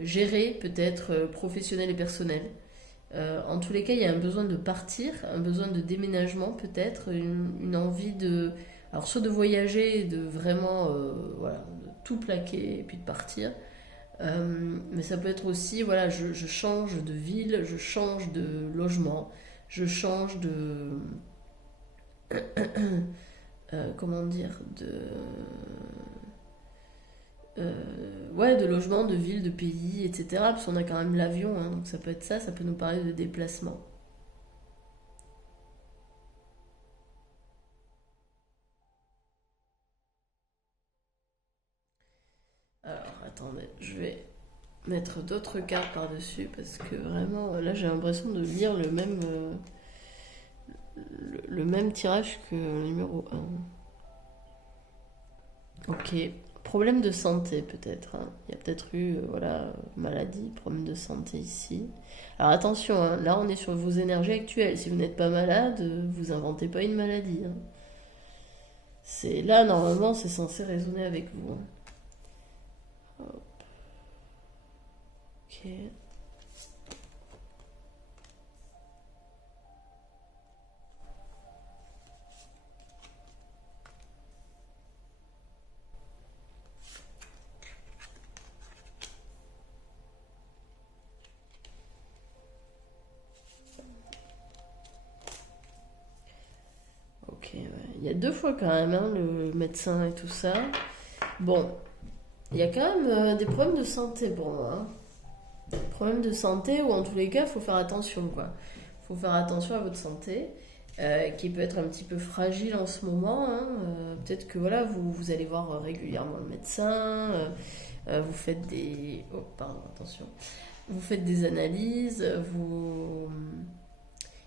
gérer peut-être professionnel et personnel. En tous les cas, il y a un besoin de partir, un besoin de déménagement peut-être, une envie de, alors soit de voyager, de vraiment, voilà, de tout plaquer et puis de partir. Mais ça peut être aussi, voilà, je change de ville, je change de logement, je change de, comment dire, ouais, de logement, de ville, de pays, etc. Parce qu'on a quand même l'avion, hein, donc ça peut être ça, ça peut nous parler de déplacement. Alors, attendez, je vais mettre d'autres cartes par-dessus parce que vraiment, là, j'ai l'impression de lire le même tirage que le numéro un. Ok. Problème de santé peut-être, hein. Il y a peut-être eu voilà, maladie, problème de santé ici. Alors attention, hein, là on est sur vos énergies actuelles. Si vous n'êtes pas malade, vous inventez pas une maladie, hein. C'est là, normalement, c'est censé résonner avec vous, hein. Hop, ok. Ok, ouais. Il y a deux fois quand même, hein, le médecin et tout ça. Bon, il y a quand même des problèmes de santé pour moi, hein. Problèmes de santé ou en tous les cas, il faut faire attention, quoi. Il faut faire attention à votre santé, qui peut être un petit peu fragile en ce moment, hein. Peut-être que voilà, vous allez voir régulièrement le médecin, vous faites des... Oh, pardon, attention. Vous faites des analyses, vous...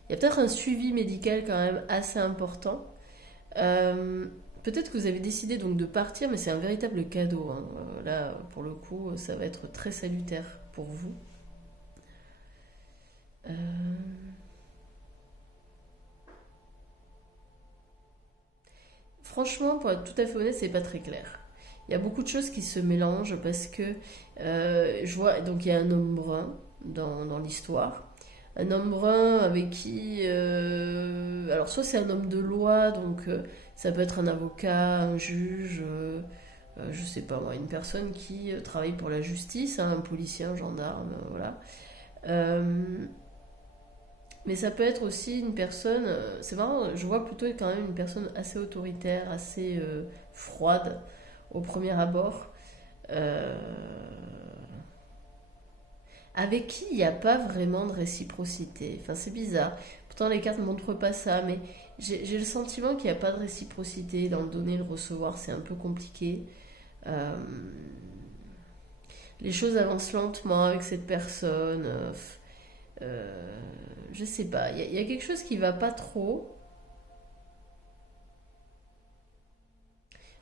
Il y a peut-être un suivi médical quand même assez important. Euh, Peut-être que vous avez décidé donc de partir, mais c'est un véritable cadeau, hein. Là, pour le coup, ça va être très salutaire pour vous. Euh, Franchement, pour être tout à fait honnête, c'est pas très clair. Il y a beaucoup de choses qui se mélangent parce que je vois, donc il y a un homme brun dans l'histoire. Un homme brun avec qui... alors soit c'est un homme de loi, donc ça peut être un avocat, un juge, je sais pas moi, une personne qui travaille pour la justice, hein, un policier, un gendarme, voilà. Euh, mais ça peut être aussi une personne, c'est marrant, je vois plutôt quand même une personne assez autoritaire, assez froide au premier abord, euh, avec qui il n'y a pas vraiment de réciprocité. Enfin, c'est bizarre. Pourtant, les cartes ne montrent pas ça, mais j'ai le sentiment qu'il n'y a pas de réciprocité dans le donner et le recevoir, c'est un peu compliqué. Euh, les choses avancent lentement avec cette personne. Euh, je sais pas, il y a quelque chose qui va pas trop.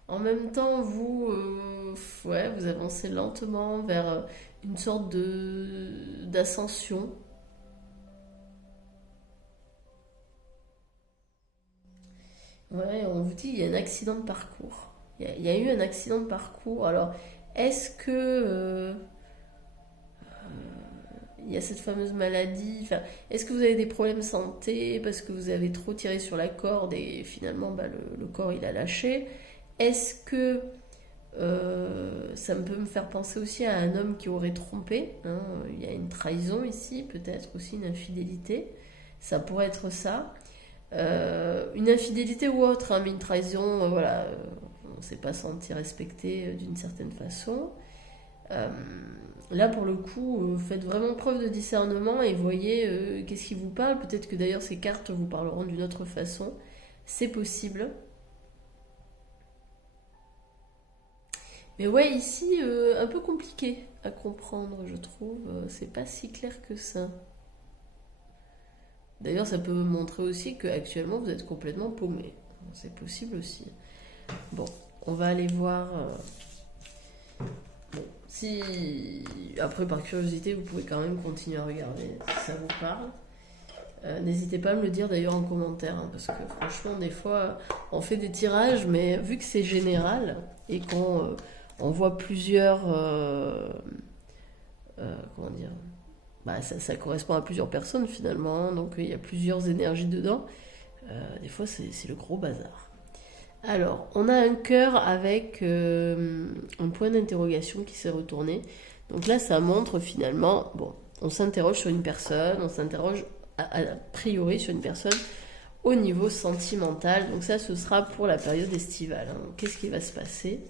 En même temps, vous, ouais, vous avancez lentement vers une sorte de d'ascension. Ouais, on vous dit il y a un accident de parcours. Il y a eu un accident de parcours. Alors, est-ce que il y a cette fameuse maladie? Enfin, est-ce que vous avez des problèmes de santé parce que vous avez trop tiré sur la corde et finalement bah, le corps il a lâché? Est-ce que ça peut me faire penser aussi à un homme qui aurait trompé, hein? Il y a une trahison ici, peut-être aussi une infidélité. Ça pourrait être ça. Une infidélité ou autre, hein, mais une trahison, voilà, on ne s'est pas senti respecté d'une certaine façon. Euh, Là, pour le coup, faites vraiment preuve de discernement et voyez qu'est-ce qui vous parle. Peut-être que d'ailleurs ces cartes vous parleront d'une autre façon. C'est possible. Mais ouais, ici, un peu compliqué à comprendre, je trouve. C'est pas si clair que ça. D'ailleurs, ça peut montrer aussi qu'actuellement, vous êtes complètement paumé. C'est possible aussi. Bon, on va aller voir. Bon, si. Après, par curiosité, vous pouvez quand même continuer à regarder si ça vous parle. N'hésitez pas à me le dire d'ailleurs en commentaire, hein, parce que franchement, des fois, on fait des tirages, mais vu que c'est général et qu'on on voit plusieurs. Comment dire? Bah, ça correspond à plusieurs personnes finalement, hein, donc il y a plusieurs énergies dedans. Des fois, c'est le gros bazar. Alors, on a un cœur avec un point d'interrogation qui s'est retourné. Donc là, ça montre finalement, bon, on s'interroge sur une personne, on s'interroge a priori sur une personne au niveau sentimental. Donc ça, ce sera pour la période estivale, hein. Qu'est-ce qui va se passer?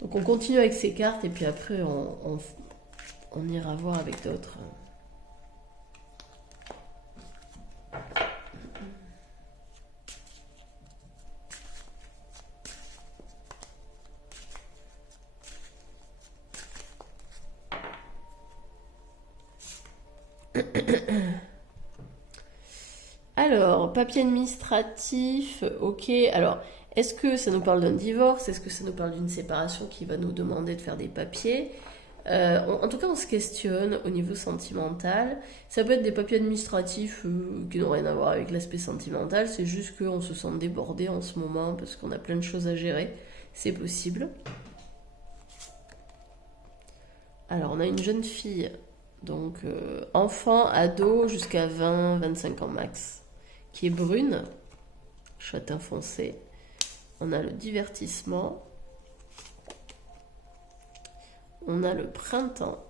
Donc on continue avec ces cartes et puis après on ira voir avec d'autres. Alors, papier administratif, ok. Alors, est-ce que ça nous parle d'un divorce? Est-ce que ça nous parle d'une séparation qui va nous demander de faire des papiers? En tout cas, on se questionne au niveau sentimental. Ça peut être des papiers administratifs qui n'ont rien à voir avec l'aspect sentimental. C'est juste qu'on se sent débordé en ce moment parce qu'on a plein de choses à gérer. C'est possible. Alors, on a une jeune fille, donc enfant, ado, jusqu'à 20-25 ans max, qui est brune, châtain foncé. On a le divertissement. On a le printemps.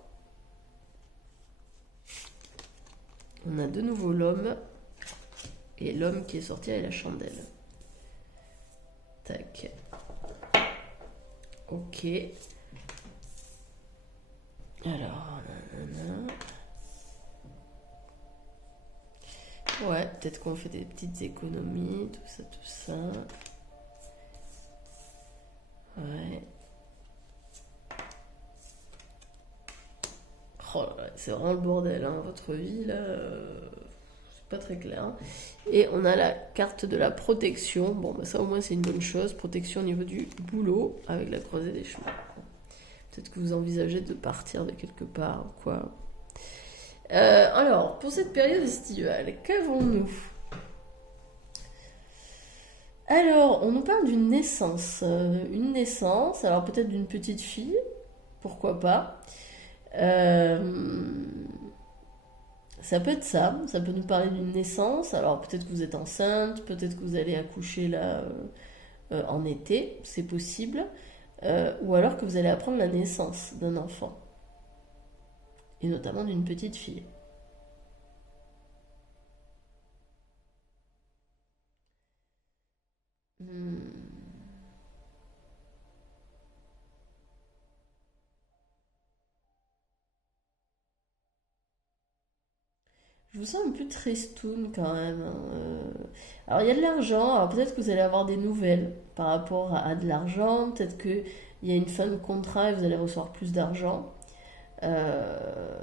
On a de nouveau l'homme. Et l'homme qui est sorti avec la chandelle. Tac. Ok. Alors, nanana. Ouais, peut-être qu'on fait des petites économies, tout ça, tout ça. Ouais. Oh là là, c'est vraiment le bordel, hein, votre vie, là. C'est pas très clair, hein. Et on a la carte de la protection. Bon, bah ça au moins c'est une bonne chose. Protection au niveau du boulot avec la croisée des chemins. Peut-être que vous envisagez de partir de quelque part ou quoi. Alors, pour cette période estivale, qu'avons-nous? Alors, on nous parle d'une naissance. Une naissance, alors peut-être d'une petite fille, pourquoi pas. Ça peut être ça peut nous parler d'une naissance. Alors peut-être que vous êtes enceinte, peut-être que vous allez accoucher là en été, c'est possible. Ou alors que vous allez apprendre la naissance d'un enfant, et notamment d'une petite fille. Hmm. Je vous sens un peu tristoun quand même, hein. Alors il y a de l'argent, alors peut-être que vous allez avoir des nouvelles par rapport à de l'argent, peut-être qu'il y a une fin de contrat et vous allez recevoir plus d'argent. Euh,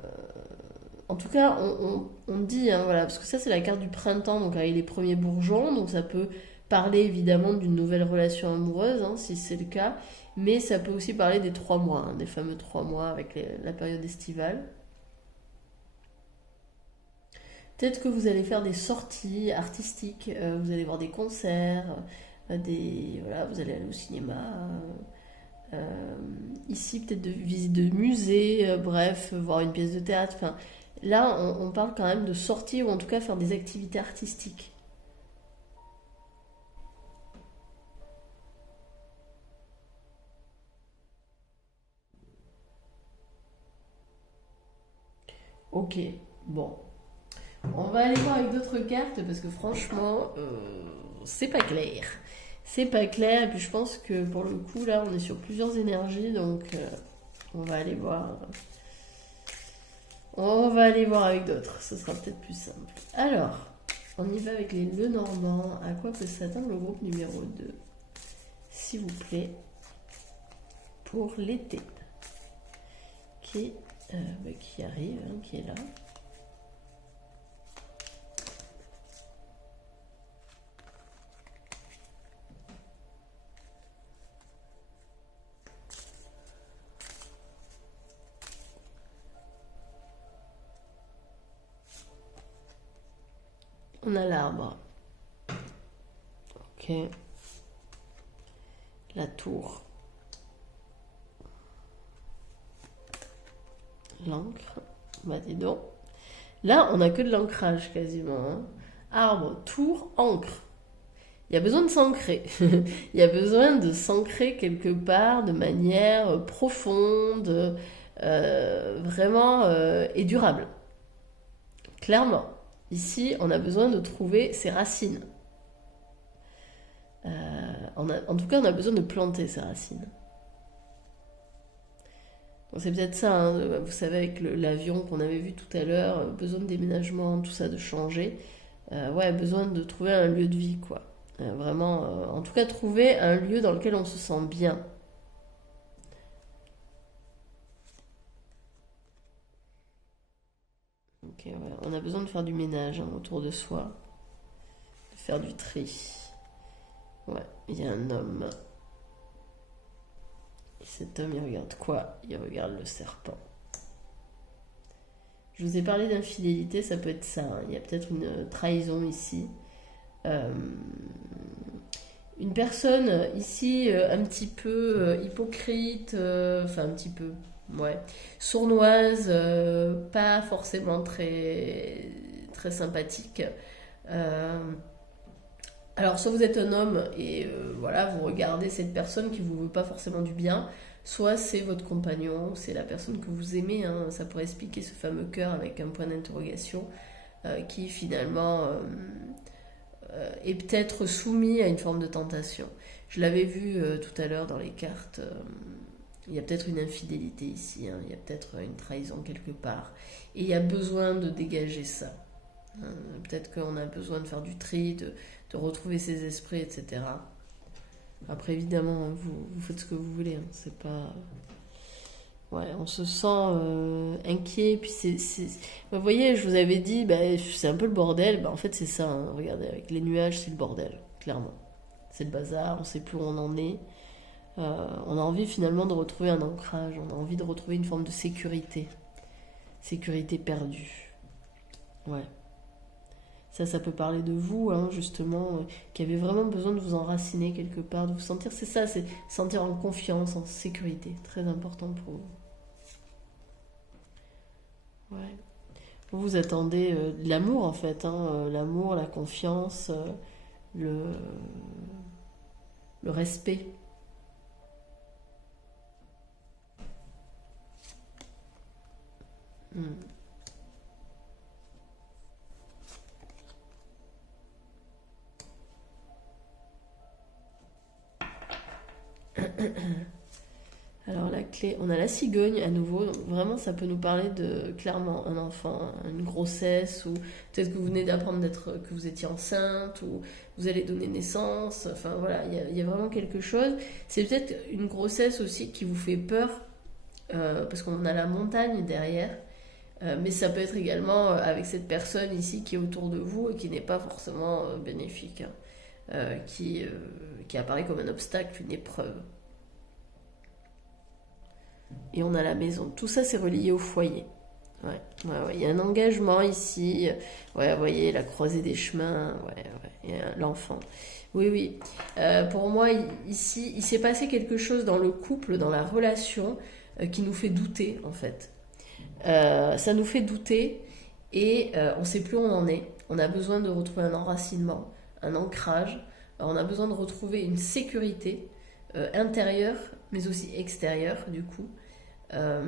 En tout cas, on dit, hein, voilà, parce que ça c'est la carte du printemps, donc avec les premiers bourgeons, donc ça peut parler évidemment d'une nouvelle relation amoureuse, hein, si c'est le cas, mais ça peut aussi parler des 3 mois, hein, des fameux 3 mois avec la période estivale. Peut-être que vous allez faire des sorties artistiques, vous allez voir des concerts, voilà, vous allez aller au cinéma. Ici, peut-être de visite de musée, bref, voir une pièce de théâtre. Enfin, là, on parle quand même de sortir ou en tout cas faire des activités artistiques. Ok, bon. On va aller voir avec d'autres cartes parce que franchement, c'est pas clair. C'est pas clair et puis je pense que pour le coup, là, on est sur plusieurs énergies donc on va aller voir. On va aller voir avec d'autres, ce sera peut-être plus simple. Alors, on y va avec les Lenormand. À quoi peut s'attendre le groupe numéro 2, s'il vous plaît, pour l'été qui arrive, hein, qui est là. On a l'arbre. Ok. La tour. L'encre. Bah dis donc. Là, on a que de l'ancrage quasiment, hein. Arbre, tour, encre. Il y a besoin de s'ancrer. Il y a besoin de s'ancrer quelque part de manière profonde, vraiment et durable. Clairement. Ici, on a besoin de trouver ses racines. En tout cas, on a besoin de planter ses racines. Donc c'est peut-être ça, hein, vous savez, avec l'avion qu'on avait vu tout à l'heure, besoin de déménagement, tout ça, de changer. Ouais, besoin de trouver un lieu de vie, quoi. Vraiment, en tout cas, trouver un lieu dans lequel on se sent bien. Ok, ouais, on a besoin de faire du ménage, hein, autour de soi, de faire du tri. Ouais, il y a un homme. Cet homme, il regarde quoi? Il regarde le serpent. Je vous ai parlé d'infidélité, ça peut être ça, hein. Il y a peut-être une trahison ici. Euh, une personne ici un petit peu hypocrite, enfin un petit peu, ouais, sournoise, pas forcément très, très sympathique. Euh, alors, soit vous êtes un homme et voilà, vous regardez cette personne qui vous veut pas forcément du bien, soit c'est votre compagnon, c'est la personne que vous aimez, hein. Ça pourrait expliquer ce fameux cœur avec un point d'interrogation qui finalement est peut-être soumis à une forme de tentation. Je l'avais vu tout à l'heure dans les cartes. Il y a peut-être une infidélité ici, hein. Il y a peut-être une trahison quelque part. Et il y a besoin de dégager ça. Peut-être qu'on a besoin de faire du tri, de retrouver ses esprits, etc. Après, évidemment, vous faites ce que vous voulez, hein. C'est pas. Ouais, on se sent inquiet. Puis vous voyez, je vous avais dit, bah, c'est un peu le bordel. Bah, en fait, c'est ça, hein. Regardez, avec les nuages, c'est le bordel, clairement. C'est le bazar, on sait plus où on en est. On a envie finalement de retrouver un ancrage, on a envie de retrouver une forme de sécurité. Sécurité perdue. Ouais. Ça peut parler de vous, hein, justement, qui avez vraiment besoin de vous enraciner quelque part, de vous sentir, c'est ça, c'est sentir en confiance, en sécurité. Très important pour vous. Ouais. Vous attendez de l'amour, en fait, hein, l'amour, la confiance, le, le respect. Hmm. Alors la clé, on a la cigogne à nouveau, donc vraiment ça peut nous parler de clairement un enfant, une grossesse, ou peut-être que vous venez d'apprendre que vous étiez enceinte, ou vous allez donner naissance, enfin voilà, il y a vraiment quelque chose. C'est peut-être une grossesse aussi qui vous fait peur, parce qu'on a la montagne derrière, mais ça peut être également avec cette personne ici qui est autour de vous et qui n'est pas forcément bénéfique, hein, qui apparaît comme un obstacle, une épreuve. Et on a la maison. Tout ça, c'est relié au foyer. Ouais, ouais, ouais. Il y a un engagement ici. Ouais, vous voyez, la croisée des chemins. Ouais, ouais. Il y a l'enfant. Oui, oui. Pour moi, ici, il s'est passé quelque chose dans le couple, dans la relation, qui nous fait douter, en fait. Ça nous fait douter et on ne sait plus où on en est. On a besoin de retrouver un enracinement, un ancrage. On a besoin de retrouver une sécurité intérieure, mais aussi extérieure, du coup. Euh,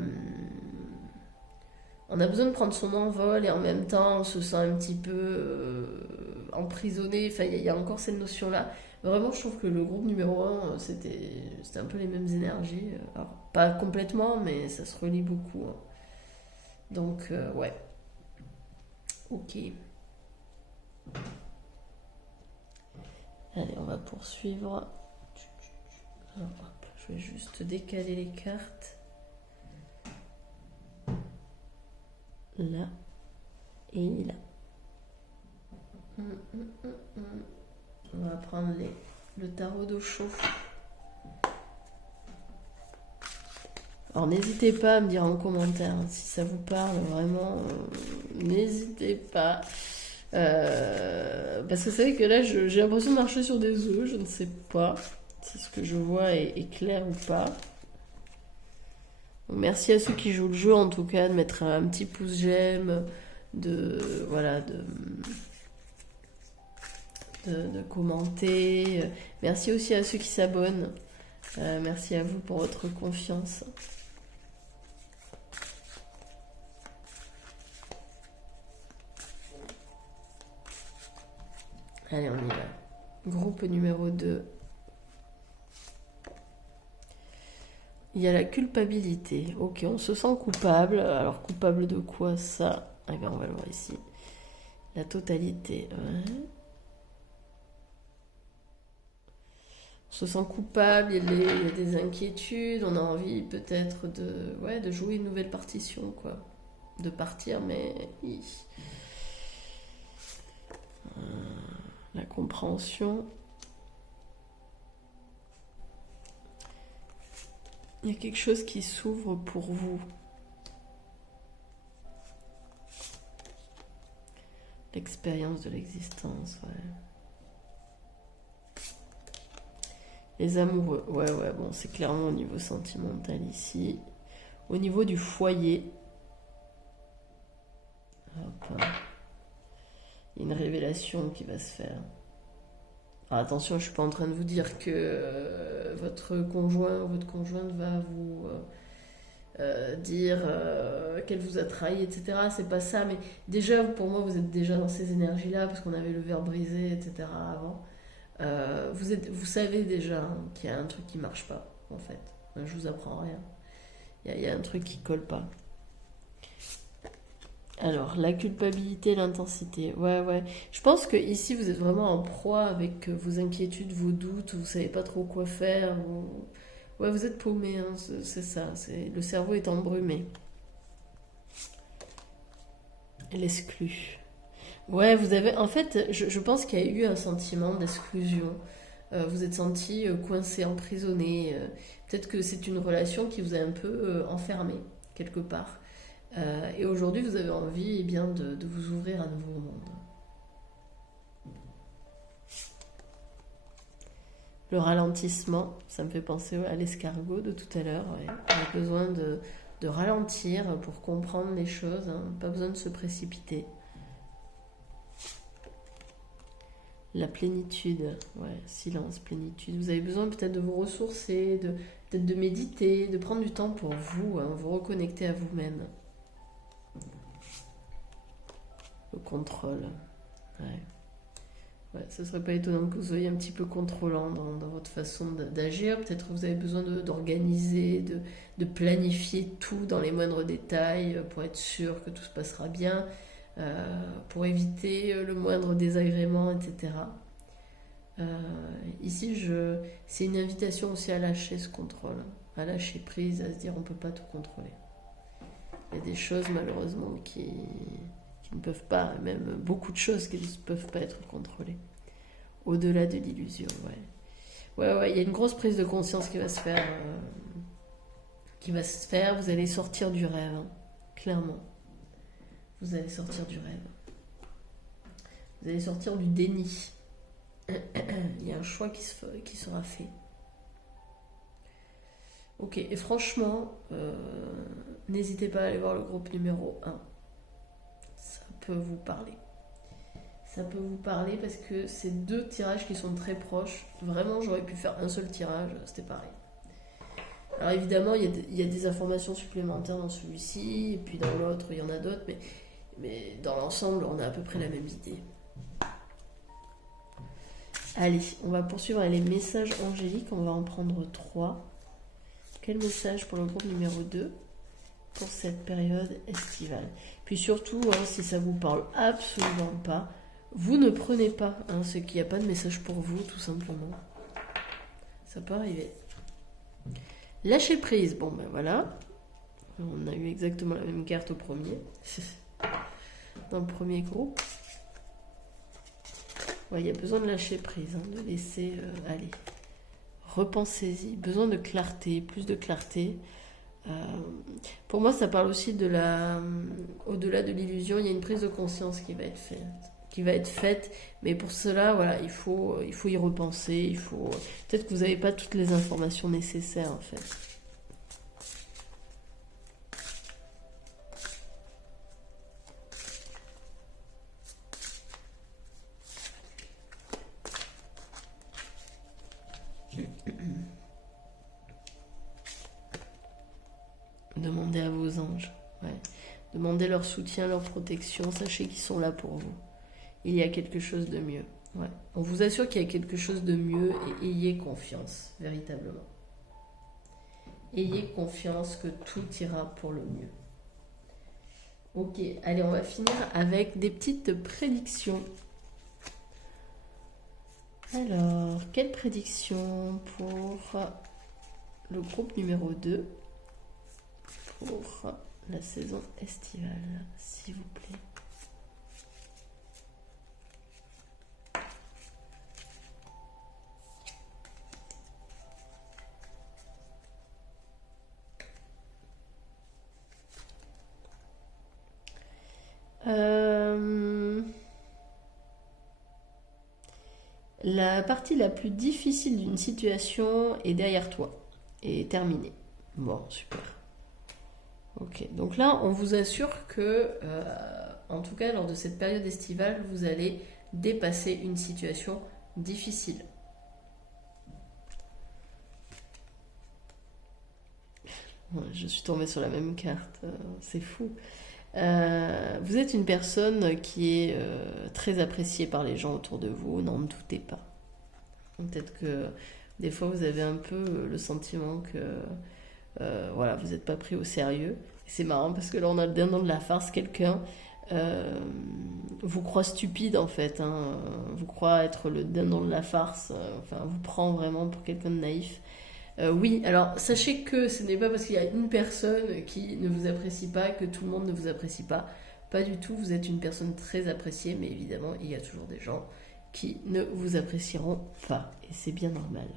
on a besoin de prendre son envol et en même temps on se sent un petit peu emprisonné. Enfin, il y a encore cette notion-là. Vraiment, je trouve que le groupe numéro un c'était un peu les mêmes énergies. Alors, pas complètement, mais ça se relie beaucoup, hein. Donc, ouais, ok. Allez, on va poursuivre. Alors, hop, je vais juste décaler les cartes. Là et là. On va prendre le tarot d'Osho. Alors n'hésitez pas à me dire en commentaire, hein, si ça vous parle, vraiment, n'hésitez pas. Parce que c'est vrai que là, j'ai l'impression de marcher sur des œufs, je ne sais pas si ce que je vois est clair ou pas. Donc, merci à ceux qui jouent le jeu, en tout cas, de mettre un petit pouce j'aime, voilà, de commenter. Merci aussi à ceux qui s'abonnent. Merci à vous pour votre confiance. Allez, on y va. Groupe numéro 2. Il y a la culpabilité. Ok, on se sent coupable. Alors, coupable de quoi, ça? Ah bien, on va le voir ici. La totalité. Ouais. On se sent coupable, il y a des inquiétudes, on a envie peut-être de jouer une nouvelle partition, quoi. De partir, mais... La compréhension. Il y a quelque chose qui s'ouvre pour vous. L'expérience de l'existence, ouais. Les amoureux, ouais, bon, c'est clairement au niveau sentimental ici. Au niveau du foyer, hop, il y a une révélation qui va se faire. Alors attention, je suis pas en train de vous dire que votre conjoint ou votre conjointe va vous dire qu'elle vous a trahi, etc. C'est pas ça, mais déjà, pour moi, vous êtes déjà dans ces énergies-là, parce qu'on avait le verre brisé, etc. avant. Vous savez déjà hein, qu'il y a un truc qui marche pas, en fait. Je vous apprends rien. Il y a un truc qui colle pas. Alors, la culpabilité, l'intensité. Ouais. Je pense que ici, vous êtes vraiment en proie avec vos inquiétudes, vos doutes, vous savez pas trop quoi faire. Ouais, vous êtes paumé, hein, c'est ça. Le cerveau est embrumé. L'exclu. Ouais, vous avez. En fait, je pense qu'il y a eu un sentiment d'exclusion. Vous êtes senti coincé, emprisonné. Peut-être que c'est une relation qui vous a un peu enfermé, quelque part. Et aujourd'hui, vous avez envie eh bien, de vous ouvrir à nouveau au monde. Le ralentissement, ça me fait penser à l'escargot de tout à l'heure. Ouais. On a besoin de ralentir pour comprendre les choses, hein. Pas besoin de se précipiter. La plénitude, ouais, silence, plénitude. Vous avez besoin peut-être de vous ressourcer, peut-être de méditer, de prendre du temps pour vous, hein, vous reconnecter à vous-même. Le contrôle, ouais. Ouais, ce serait pas étonnant que vous soyez un petit peu contrôlant dans votre façon d'agir. Peut-être que vous avez besoin d'organiser, de planifier tout dans les moindres détails pour être sûr que tout se passera bien, pour éviter le moindre désagrément, etc. Ici, c'est une invitation aussi à lâcher ce contrôle, à lâcher prise, à se dire on ne peut pas tout contrôler. Il y a des choses malheureusement qui ne peuvent pas, même beaucoup de choses qui ne peuvent pas être contrôlées. Au-delà de l'illusion, ouais. Ouais, il y a une grosse prise de conscience qui va se faire. Vous allez sortir du rêve, hein, clairement. Vous allez sortir du rêve. Vous allez sortir du déni. Il y a un choix qui sera fait. Ok, et franchement, n'hésitez pas à aller voir le groupe numéro 1. Ça peut vous parler. Ça peut vous parler parce que c'est deux tirages qui sont très proches. Vraiment, j'aurais pu faire un seul tirage, c'était pareil. Alors évidemment, il y a des informations supplémentaires dans celui-ci, et puis dans l'autre, il y en a d'autres, mais dans l'ensemble, on a à peu près la même idée. Allez, on va poursuivre avec les messages angéliques, on va en prendre 3. Quel message pour le groupe numéro 2 pour cette période estivale? Puis surtout, hein, si ça vous parle absolument pas, vous ne prenez pas, hein, c'est qu'il n'y a pas de message pour vous, tout simplement. Ça peut arriver. Lâcher prise, bon ben voilà. On a eu exactement la même carte au premier. Dans le premier groupe. Ouais, il y a besoin de lâcher prise, hein, de laisser aller. Repensez-y, besoin de clarté, plus de clarté. Pour moi, ça parle aussi de au-delà de l'illusion, il y a une prise de conscience qui va être faite, mais pour cela, voilà, il faut y repenser, peut-être que vous n'avez pas toutes les informations nécessaires en fait. Demandez à vos anges, ouais. Demandez leur soutien, leur protection, sachez qu'ils sont là pour vous. Il y a quelque chose de mieux. Ouais. On vous assure qu'il y a quelque chose de mieux et ayez confiance, véritablement. Ayez confiance que tout ira pour le mieux. Ok, allez, on va finir avec des petites prédictions. Alors, quelle prédiction pour le groupe numéro 2 pour la saison estivale, s'il vous plaît? La partie la plus difficile d'une situation est derrière toi et terminée. Bon, super. Ok, donc là, on vous assure que, en tout cas, lors de cette période estivale, vous allez dépasser une situation difficile. Ouais, je suis tombée sur la même carte, c'est fou. Vous êtes une personne qui est très appréciée par les gens autour de vous, n'en doutez pas. Peut-être que des fois vous avez un peu le sentiment que voilà, vous n'êtes pas pris au sérieux. C'est marrant parce que là on a le dindon de la farce, quelqu'un vous croit stupide en fait, hein, vous croit être le dindon de la farce, enfin vous prend vraiment pour quelqu'un de naïf. Oui, alors sachez que ce n'est pas parce qu'il y a une personne qui ne vous apprécie pas que tout le monde ne vous apprécie pas. Pas du tout, vous êtes une personne très appréciée, mais évidemment, il y a toujours des gens qui ne vous apprécieront pas. Et c'est bien normal.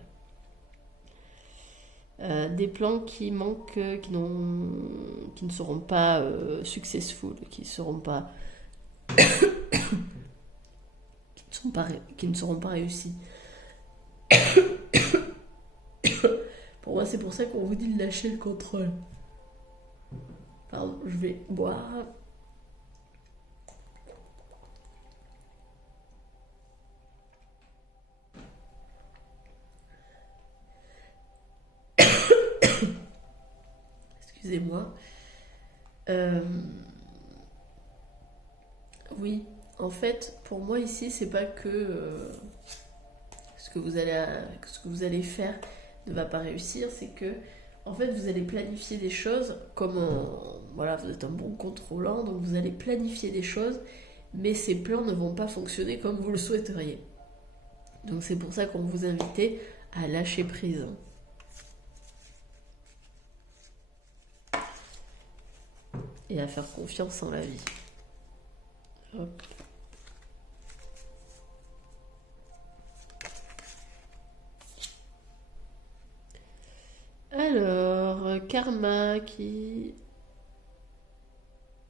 Des plans qui manquent, qui ne seront pas successful, qui ne seront pas réussis. Pour moi, c'est pour ça qu'on vous dit de lâcher le contrôle. Pardon, je vais boire. Excusez-moi. Euh, oui, en fait, pour moi ici, c'est pas que ce que vous allez faire ne va pas réussir, c'est que en fait vous allez planifier des choses comme voilà, vous êtes un bon contrôlant, donc vous allez planifier des choses, mais ces plans ne vont pas fonctionner comme vous le souhaiteriez. Donc c'est pour ça qu'on vous invitait à lâcher prise et à faire confiance en la vie. Hop. Alors, karma qui...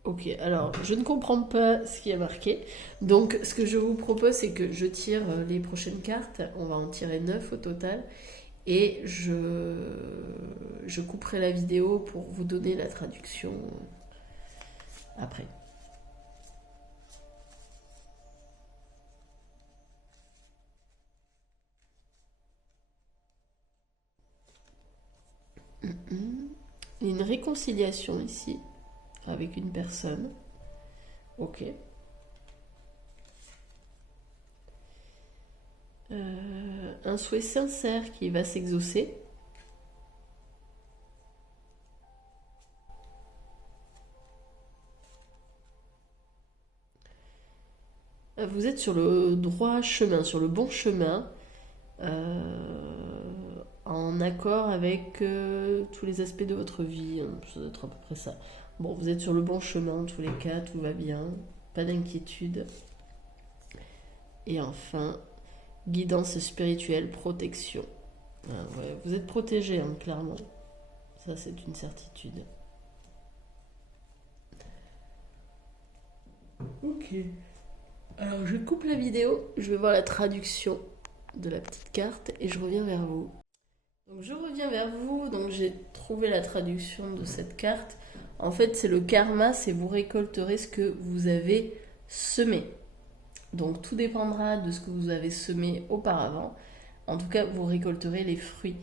Ok, alors je ne comprends pas ce qui est marqué. Donc ce que je vous propose, c'est que je tire les prochaines cartes. On va en tirer 9 au total. Et je couperai la vidéo pour vous donner la traduction après. Il y a une réconciliation ici avec une personne. Ok. Un souhait sincère qui va s'exaucer. Vous êtes sur le droit chemin, sur le bon chemin, en accord avec tous les aspects de votre vie. Ça doit être à peu près ça. Bon, vous êtes sur le bon chemin en tous les cas, tout va bien, pas d'inquiétude. Et enfin, guidance spirituelle, protection. Ah ouais, vous êtes protégé, hein, clairement. Ça, c'est une certitude. Ok. Alors, je coupe la vidéo, je vais voir la traduction de la petite carte et je reviens vers vous. Donc, je reviens vers vous, donc j'ai trouvé la traduction de cette carte. En fait, c'est le karma, c'est vous récolterez ce que vous avez semé. Donc, tout dépendra de ce que vous avez semé auparavant. En tout cas, vous récolterez les fruits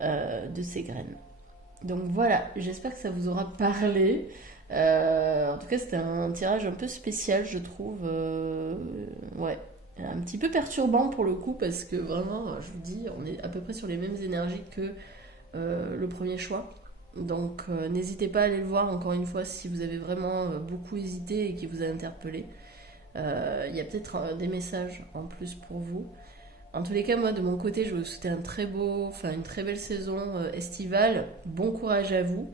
de ces graines. Donc voilà, j'espère que ça vous aura parlé. En tout cas, c'était un tirage un peu spécial, je trouve. Ouais, un petit peu perturbant pour le coup, parce que vraiment, je vous dis, on est à peu près sur les mêmes énergies que le premier choix. Donc n'hésitez pas à aller le voir encore une fois si vous avez vraiment beaucoup hésité et qui vous a interpellé. Il y a peut-être des messages en plus pour vous. En tous les cas, moi de mon côté, je vous souhaite une très belle saison estivale. Bon courage à vous.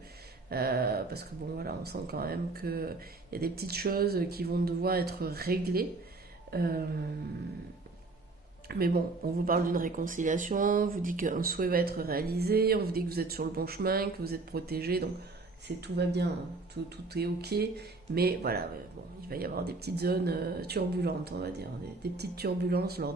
Parce que bon voilà, on sent quand même qu'il y a des petites choses qui vont devoir être réglées. Euh, mais bon, on vous parle d'une réconciliation, on vous dit qu'un souhait va être réalisé, on vous dit que vous êtes sur le bon chemin, que vous êtes protégé, donc tout va bien, hein. Tout est ok. Mais voilà, il va y avoir des petites zones turbulentes, on va dire, des petites turbulences lors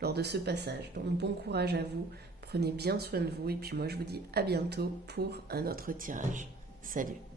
lors de ce passage. Donc bon courage à vous, prenez bien soin de vous et puis moi je vous dis à bientôt pour un autre tirage. Salut!